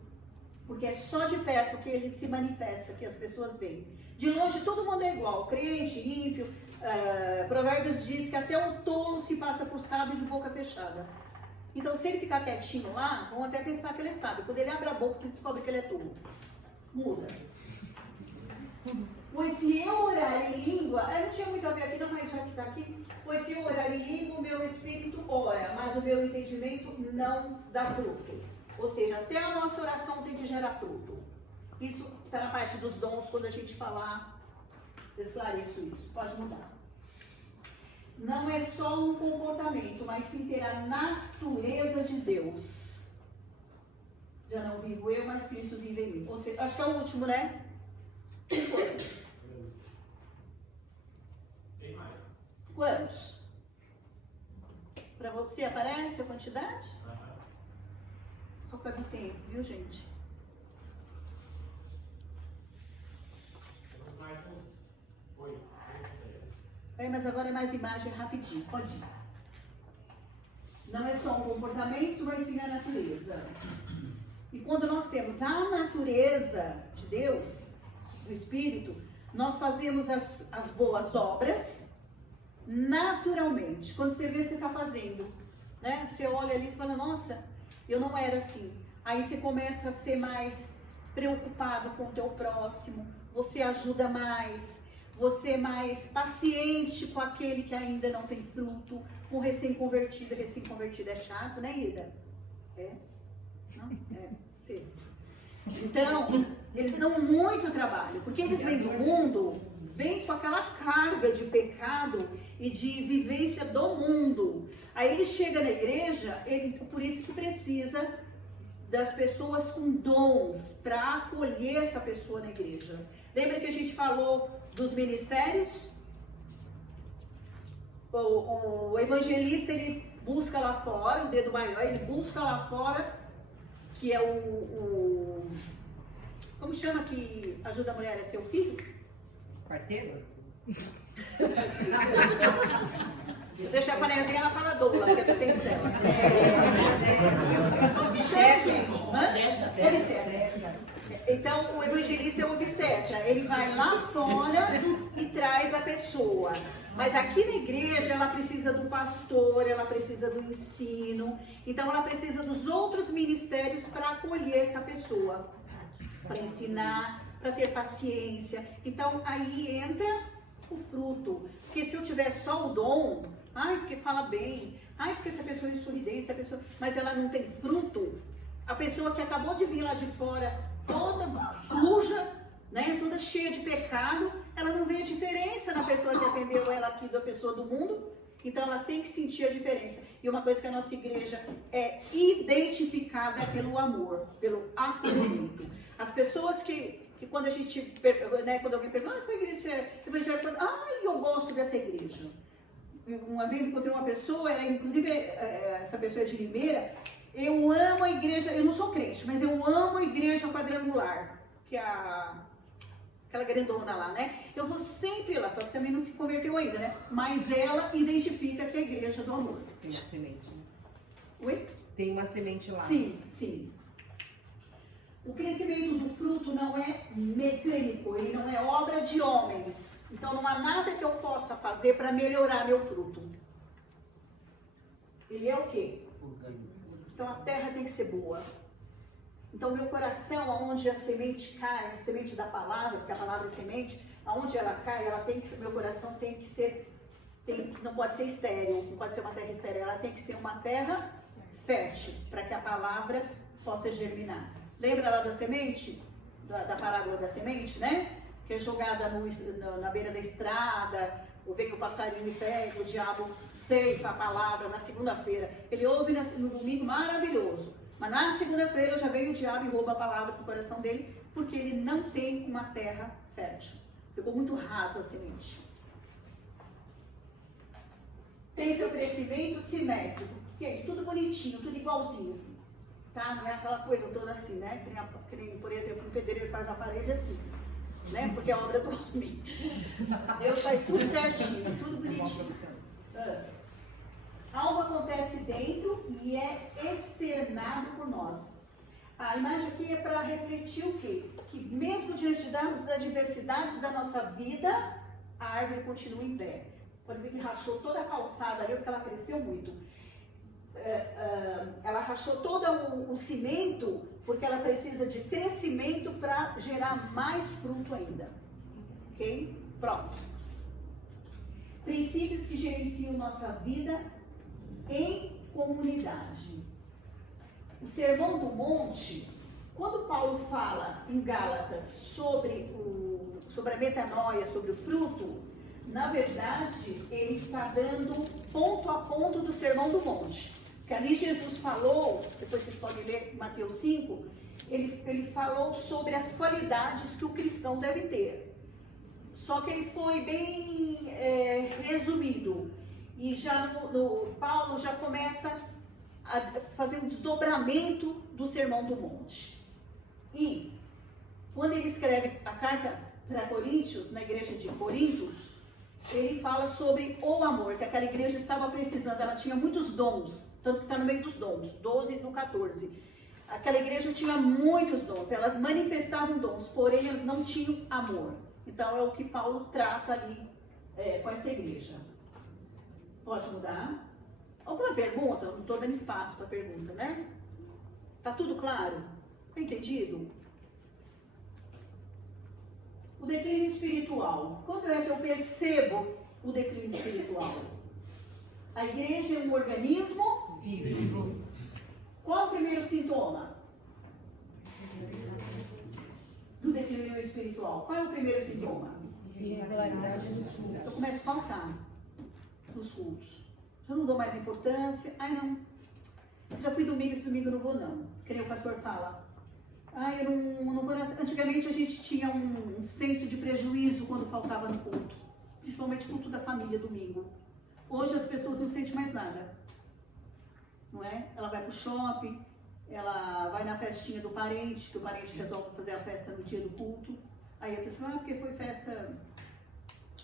Porque é só de perto que ele se manifesta, que as pessoas veem. De longe todo mundo é igual, crente, ímpio. Provérbios diz que até o tolo se passa por sábio de boca fechada. Então se ele ficar quietinho lá, vão até pensar que ele é sábio. Quando ele abre a boca, você descobre que ele é tolo. Muda. Pois se eu orar em língua, não tinha muito a ver aqui, não, mas já que está aqui. Pois se eu orar em língua, o meu espírito ora, mas o meu entendimento não dá fruto. Ou seja, até a nossa oração tem que gerar fruto. Isso está na parte dos dons, quando a gente falar, eu esclareço isso, pode mudar. Não é só um comportamento, mas sim ter a natureza de Deus. Já não vivo eu, mas Cristo vive em mim. Ou seja, acho que é o último, né? Tem mais. Quantos? Para você aparece a quantidade? Só para o tempo, viu, gente? Temos mais um. Oi. Mas agora é mais imagem rapidinho, pode ir. Não é só um comportamento, mas sim a natureza. E quando nós temos a natureza de Deus, do Espírito, nós fazemos as boas obras naturalmente. Quando você vê, você está fazendo, né? Você olha ali e fala, nossa, eu não era assim. Aí você começa a ser mais preocupado com o teu próximo, você ajuda mais, você é mais paciente com aquele que ainda não tem fruto, com recém-convertido. Recém-convertido é chato, né, Ida? É? Não? É, sim. Então, eles dão muito trabalho, porque eles vêm do mundo, vêm com aquela carga de pecado e de vivência do mundo. Aí ele chega na igreja, por isso que precisa das pessoas com dons para acolher essa pessoa na igreja. Lembra que a gente falou dos ministérios? O evangelista, ele busca lá fora, o dedo maior, ele busca lá fora, que é como chama que ajuda a mulher a ter o filho? Parteiro? Se deixar a panezinha, ela fala doula, porque eu tenho dela. Obstetra. Então, o evangelista é o obstetra. Ele vai lá fora e traz a pessoa. Mas aqui na igreja, ela precisa do pastor, ela precisa do ensino. Então, ela precisa dos outros ministérios para acolher essa pessoa. Para ensinar, para ter paciência. Então, aí entra o fruto. Porque se eu tiver só o dom, ai, porque fala bem, ai, porque essa pessoa é sorridente, mas ela não tem fruto, a pessoa que acabou de vir lá de fora, toda suja, né, toda cheia de pecado, ela não vê a diferença na pessoa que atendeu ela aqui, da pessoa do mundo. Então ela tem que sentir a diferença. E uma coisa que a nossa igreja é identificada é pelo amor, pelo acolhimento. As pessoas que quando a gente, né, quando alguém pergunta, qual igreja você é evangélica? Eu gosto dessa igreja. Uma vez encontrei uma pessoa, ela, inclusive essa pessoa é de Limeira, eu amo a igreja, eu não sou crente, mas eu amo a igreja quadrangular, que é aquela grandona lá, né? Eu vou sempre lá, só que também não se converteu ainda, né? Mas ela identifica que é a igreja do amor. Tem uma semente, né? Oi? Tem uma semente lá. Sim, sim. O crescimento do fruto não é mecânico, ele não é obra de homens. Então não há nada que eu possa fazer para melhorar meu fruto. Ele é o quê? Então a terra tem que ser boa. Então meu coração, aonde a semente cai, a semente da palavra, porque a palavra é semente, aonde ela cai, meu coração tem que ser, não pode ser estéril, não pode ser uma terra estéril, ela tem que ser uma terra fértil, para que a palavra possa germinar. Lembra lá da semente? Da parábola da semente, né? Que é jogada na beira da estrada, vem o passarinho e pega, o diabo ceifa a palavra na segunda-feira. Ele ouve no domingo, maravilhoso. Mas na segunda-feira já vem o diabo e rouba a palavra do coração dele, porque ele não tem uma terra fértil. Ficou muito rasa a semente. Tem seu crescimento simétrico. Que é isso? Tudo bonitinho, tudo igualzinho. Tá? Não é aquela coisa toda assim, né? Que nem, por exemplo, um pedreiro faz na parede assim, né? Porque é obra do homem. Deus faz tudo certinho, tudo bonitinho. Algo acontece dentro e é externado por nós. A imagem aqui é para refletir o quê? Que mesmo diante das adversidades da nossa vida, a árvore continua em pé. Pode ver que rachou toda a calçada ali, porque ela cresceu muito. Ela rachou todo o cimento, porque ela precisa de crescimento para gerar mais fruto ainda. Ok? Próximo. Princípios que gerenciam nossa vida em comunidade. O Sermão do Monte, quando Paulo fala em Gálatas sobre a metanoia, sobre o fruto, na verdade, ele está dando ponto a ponto do Sermão do Monte. Que ali Jesus falou, depois vocês podem ler Mateus 5, ele falou sobre as qualidades que o cristão deve ter. Só que ele foi bem resumido. E já Paulo já começa a fazer um desdobramento do Sermão do Monte. E quando ele escreve a carta para Coríntios, na igreja de Corintos, ele fala sobre o amor, que aquela igreja estava precisando, ela tinha muitos dons, tanto que está no meio dos dons, 12 do 14. Aquela igreja tinha muitos dons, elas manifestavam dons, porém elas não tinham amor. Então é o que Paulo trata ali com essa igreja. Pode mudar? Alguma pergunta? Não estou dando espaço para pergunta, né? Tá tudo claro? Tá entendido? O declínio espiritual. Quando é que eu percebo o declínio espiritual? A igreja é um organismo vivo. Qual é o primeiro sintoma do declínio espiritual? Qual é o primeiro sintoma? Irregularidade nos cultos. Eu começo a faltar nos cultos. Já não dou mais importância. Ai, não. Já fui domingo, esse domingo eu não vou, não. que nem o pastor fala. Eu não vou nascer. Antigamente a gente tinha um senso de prejuízo quando faltava no culto. Principalmente culto da família, domingo. Hoje as pessoas não sentem mais nada. Não é? Ela vai pro shopping, ela vai na festinha do parente, que o parente resolve fazer a festa no dia do culto. Aí a pessoa, porque foi festa,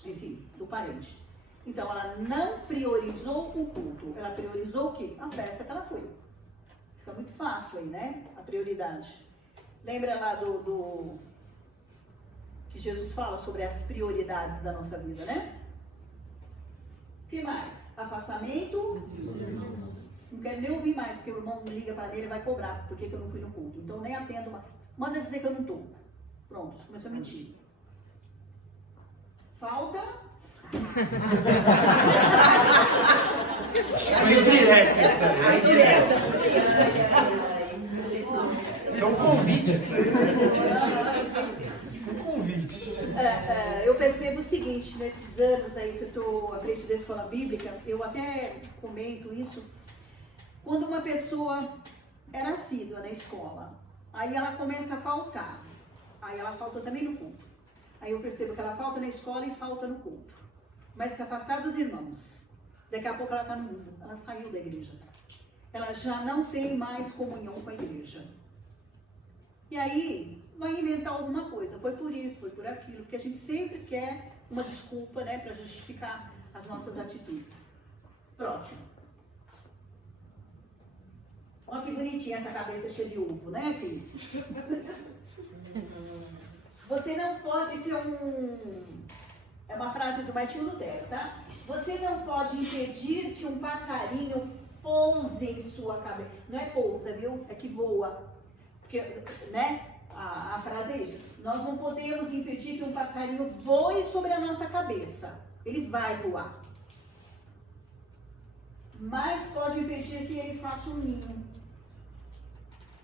enfim, do parente. Então ela não priorizou o culto, ela priorizou o quê? A festa que ela foi. Fica muito fácil aí, né? A prioridade. Lembra lá do que Jesus fala sobre as prioridades da nossa vida, né? O que mais? Afastamento. Não quero nem ouvir mais, porque o irmão me liga para ele e vai cobrar porque que eu não fui no culto. Então nem atendo mais. Manda dizer que eu não estou. Pronto, começou a mentir. Falta. Foi direto isso aí. Foi direto. São convites, né? Um convite. Eu percebo o seguinte, nesses anos aí que eu estou à frente da escola bíblica, eu até comento isso, quando uma pessoa é assídua na escola, aí ela começa a faltar, aí ela falta também no culto. Aí eu percebo que ela falta na escola e falta no culto. Mas se afastar dos irmãos, daqui a pouco ela está no mundo, ela saiu da igreja. Ela já não tem mais comunhão com a igreja. E aí, vai inventar alguma coisa. Foi por isso, foi por aquilo. Porque a gente sempre quer uma desculpa, né, para justificar as nossas atitudes. Próximo. Olha que bonitinha essa cabeça cheia de ovo, né, Cris? Você não pode ser É uma frase do Martinho Lutero, tá? Você não pode impedir que um passarinho pouse em sua cabeça. Não é pousa, viu? É que voa. Porque, né? A frase é isso. Nós não podemos impedir que um passarinho voe sobre a nossa cabeça. Ele vai voar. Mas pode impedir que ele faça um ninho.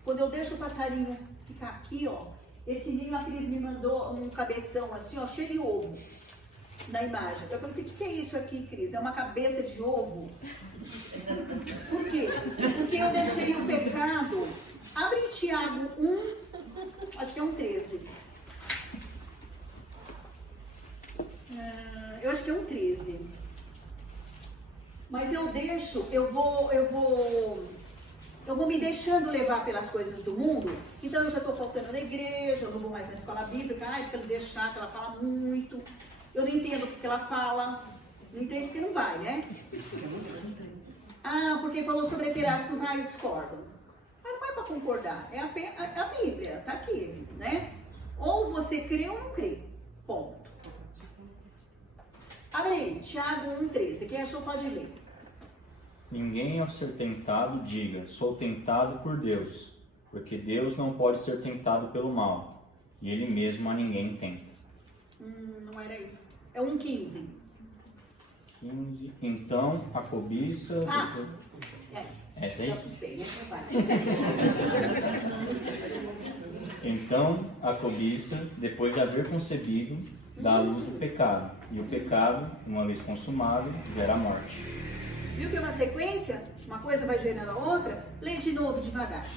Quando eu deixo o passarinho ficar aqui, ó. Esse ninho, a Cris me mandou um cabeção assim, ó, cheio de ovo. Na imagem. Eu perguntei, o que é isso aqui, Cris? É uma cabeça de ovo? Por quê? Porque eu deixei o pecado. Abre em Tiago 1, acho que é 1,13. Eu acho que é 1,13. Mas eu deixo, eu vou me deixando levar pelas coisas do mundo. Então eu já estou faltando na igreja, eu não vou mais na escola bíblica. Ai, porque ela é chata, ela fala muito. Eu não entendo o que ela fala. Não entendo porque não vai, né? Porque falou sobre aquele assunto, eu discordo. Mas não é para concordar, é a Bíblia, tá aqui, né? Ou você crê ou não crê. Ponto. Abre aí, Tiago 1,13. Quem achou pode ler. Ninguém ao ser tentado diga, sou tentado por Deus, porque Deus não pode ser tentado pelo mal, e Ele mesmo a ninguém tenta. Não era aí. É 1,15. 15. Então, a cobiça... Essa aí? Já assustei, né? Vai. Então, a cobiça, depois de haver concebido, dá à luz o pecado, e o pecado, uma vez consumado, gera a morte. Viu que é uma sequência? Uma coisa vai gerando a outra? Lê de novo, devagar.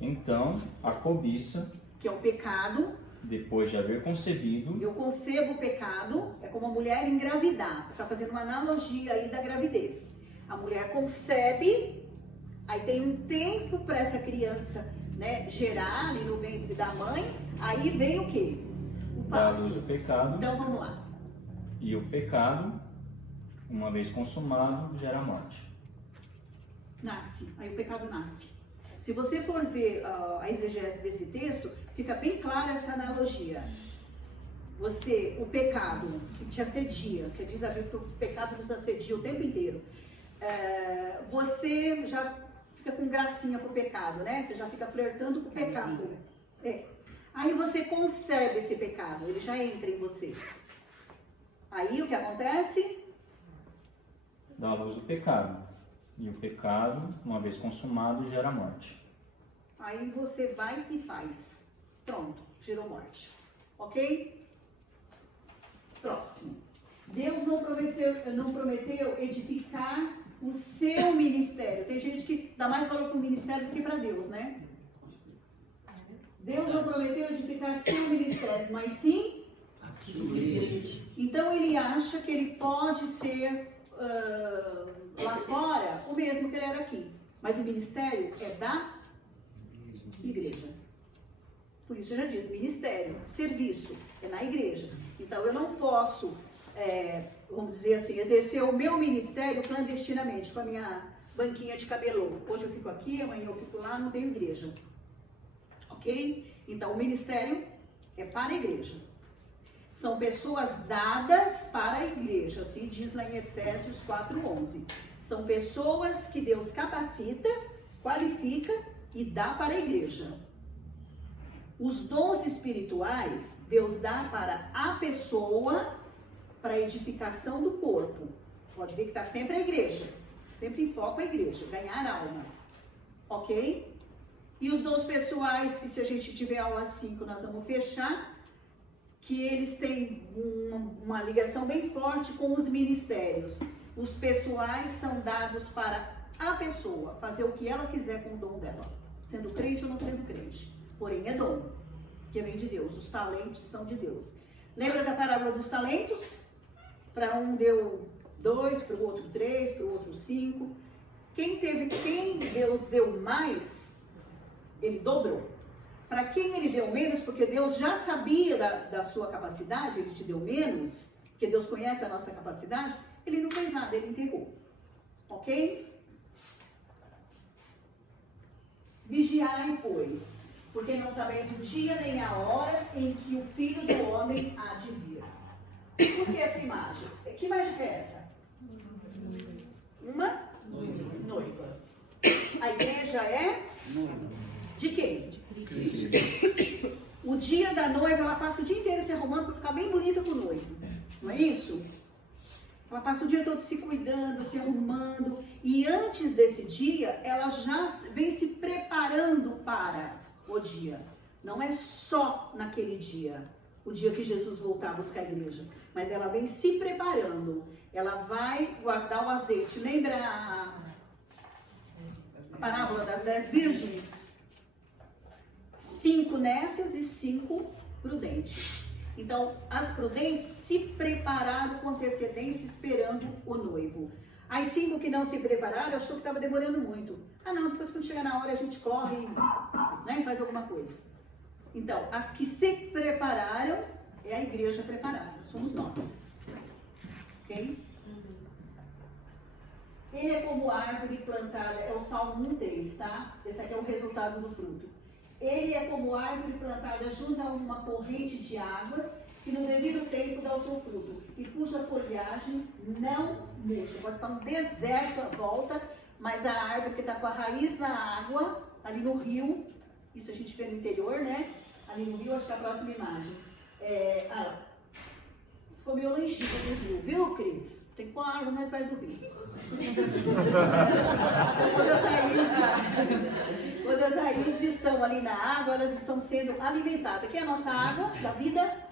Então, a cobiça, Que é o pecado. depois de haver concebido... Eu concebo o pecado, é como a mulher engravidar. Está fazendo uma analogia aí da gravidez. A mulher concebe, aí tem um tempo para essa criança, né, gerar ali no ventre da mãe. Aí vem o quê? O Dá à parto. luz o pecado, Então vamos lá. e o pecado, uma vez consumado, gera a morte. Nasce, aí o pecado nasce. Se você for ver a exegese desse texto, fica bem clara essa analogia. O pecado que te assedia, que diz a Bíblia que o pecado nos assedia o tempo inteiro, você já fica com gracinha pro pecado, né? Você já fica flertando com o pecado. Aí você concebe esse pecado, ele já entra em você. Aí o que acontece? Dá à luz o pecado, e o pecado, uma vez consumado, gera a morte. Aí você vai e faz. Pronto, gerou morte. Ok? Próximo. Deus não prometeu edificar o seu ministério. Tem gente que dá mais valor para o ministério do que para Deus, né? Deus não prometeu edificar seu ministério, mas sim A sua igreja. então ele acha que ele pode ser lá fora o mesmo que ele era aqui. Mas o ministério é da igreja. Por isso já diz, ministério, serviço, é na igreja. Então eu não posso, vamos dizer assim, exercer o meu ministério clandestinamente, com a minha banquinha de cabelô. Hoje eu fico aqui, amanhã eu fico lá, não tenho igreja. Ok? Então o ministério é para a igreja. São pessoas dadas para a igreja, assim diz lá em Efésios 4:11. São pessoas que Deus capacita, qualifica e dá para a igreja. Os dons espirituais, Deus dá para a pessoa, para a edificação do corpo. Pode ver que está sempre a igreja, sempre em foco a igreja, ganhar almas. Ok? E os dons pessoais, que se a gente tiver aula 5, nós vamos fechar, que eles têm uma ligação bem forte com os ministérios. Os pessoais são dados para a pessoa fazer o que ela quiser com o dom dela, sendo crente ou não sendo crente. Porém, é dom, que vem de Deus. Os talentos são de Deus. Lembra da parábola dos talentos? Para um deu 2, para o outro 3, para o outro 5. Quem Deus deu mais, ele dobrou. Para quem ele deu menos, porque Deus já sabia da sua capacidade, ele te deu menos, porque Deus conhece a nossa capacidade, ele não fez nada, ele enterrou. Ok? Vigiai, pois, porque não sabeis o dia nem a hora em que o Filho do Homem há de vir. Por que essa imagem? Que imagem é essa? Uma noiva. A igreja é de quem? O dia da noiva, ela passa o dia inteiro se arrumando para ficar bem bonita com o noivo. Não é isso? Ela passa o dia todo se cuidando, se arrumando. E antes desse dia, ela já vem se preparando para o dia. Não é só naquele dia, o dia que Jesus voltar a buscar a igreja. Mas ela vem se preparando. Ela vai guardar o azeite. Lembra a parábola das 10 virgens? 5 nécias e 5 prudentes. Então, as prudentes se prepararam com antecedência, esperando o noivo. As 5 que não se prepararam, achou que estava demorando muito. Ah, não, depois quando chegar na hora a gente corre, né, e faz alguma coisa. Então, as que se prepararam, é a igreja preparada, somos nós. Ok? Ele é como árvore plantada, é o Salmo 1:3, tá? Esse aqui é o resultado do fruto. Ele é como árvore plantada junto a uma corrente de águas, que no devido tempo dá o seu fruto, e cuja folhagem não murcha. Pode estar um deserto à volta, mas a árvore que está com a raiz na água, ali no rio, isso a gente vê no interior, né? Ali no rio, acho que é a próxima imagem. Ficou meio longinho do rio, viu, Cris? Tem que pôr a árvore mais perto do rio. Quando as raízes estão ali na água, elas estão sendo alimentadas. Aqui é a nossa água da vida.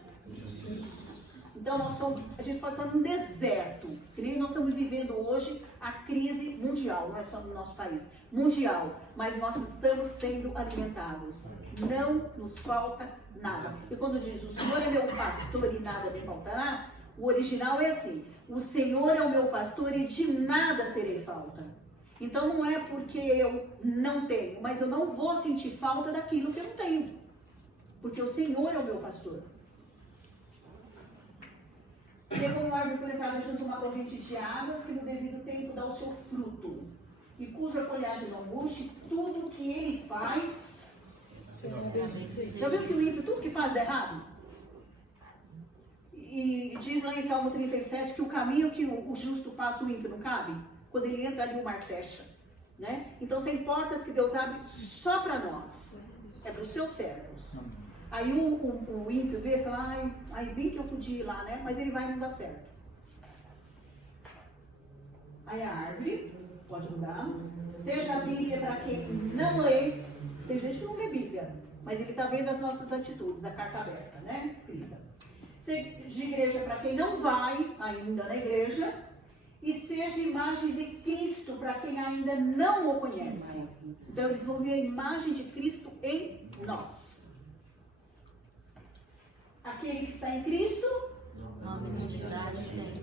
Então a gente pode estar num deserto, que nem nós estamos vivendo hoje a crise mundial, não é só no nosso país, mundial, mas nós estamos sendo alimentados. Não nos falta nada. E quando diz, o Senhor é meu pastor e nada me faltará, o original é assim, o Senhor é o meu pastor e de nada terei falta. Então não é porque eu não tenho, mas eu não vou sentir falta daquilo que eu não tenho. Porque o Senhor é o meu pastor. Ele é como árvore plantada junto a uma corrente de águas, que no devido tempo dá o seu fruto, e cuja folhagem não murcha, tudo que ele faz. Já viu que o ímpio, tudo que faz dá errado? E diz lá em Salmo 37 que o caminho que o justo passa, o ímpio não cabe. Quando ele entra ali, o mar fecha. Né? Então tem portas que Deus abre só para nós. É para os seus servos. Aí o ímpio vê e fala, ai, bem que eu podia ir lá, né? Mas ele vai e não dá certo. Aí a árvore, pode mudar. Seja a Bíblia para quem não lê. Tem gente que não lê Bíblia, mas ele está vendo as nossas atitudes, a carta aberta, né? Escrita. Seja igreja para quem não vai ainda na igreja. e seja imagem de Cristo para quem ainda não o conhece. Então eles vão ver a imagem de Cristo em nós. Aquele que está em Cristo, Nova identidade tem.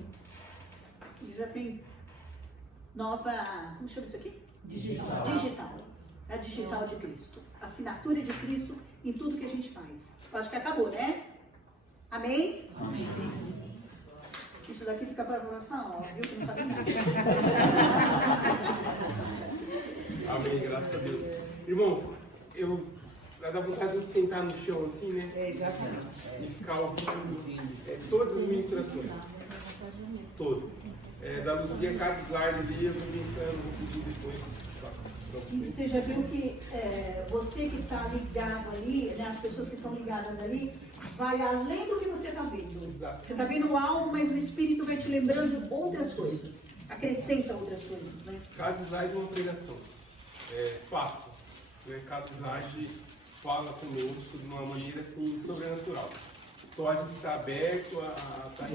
já tem nova, como chama isso aqui? Digital. Digital. É a digital de Cristo. Assinatura de Cristo em tudo que a gente faz. Eu acho que acabou, né? Amém? Amém. Isso daqui fica para a próxima aula, viu? Que não falei nada. Amém, graças a Deus. Irmãos, vai dar vontade de sentar no chão assim, né? Exatamente. E ficar ouvindo todas as ministrações. Todas. Da Luzia, cada slide ali, eu vou pensando, vou pedir depois para E vocês. você já viu que você que está ligado ali, né, as pessoas que estão ligadas ali, vai além do que você está vendo. Exato. Você está vendo algo, mas o Espírito vai te lembrando outras coisas. Acrescenta outras coisas, né? Cada slide é uma pregação. É fácil. Né? Cada slide fala conosco de uma maneira assim sobrenatural. Só a gente está aberto a estar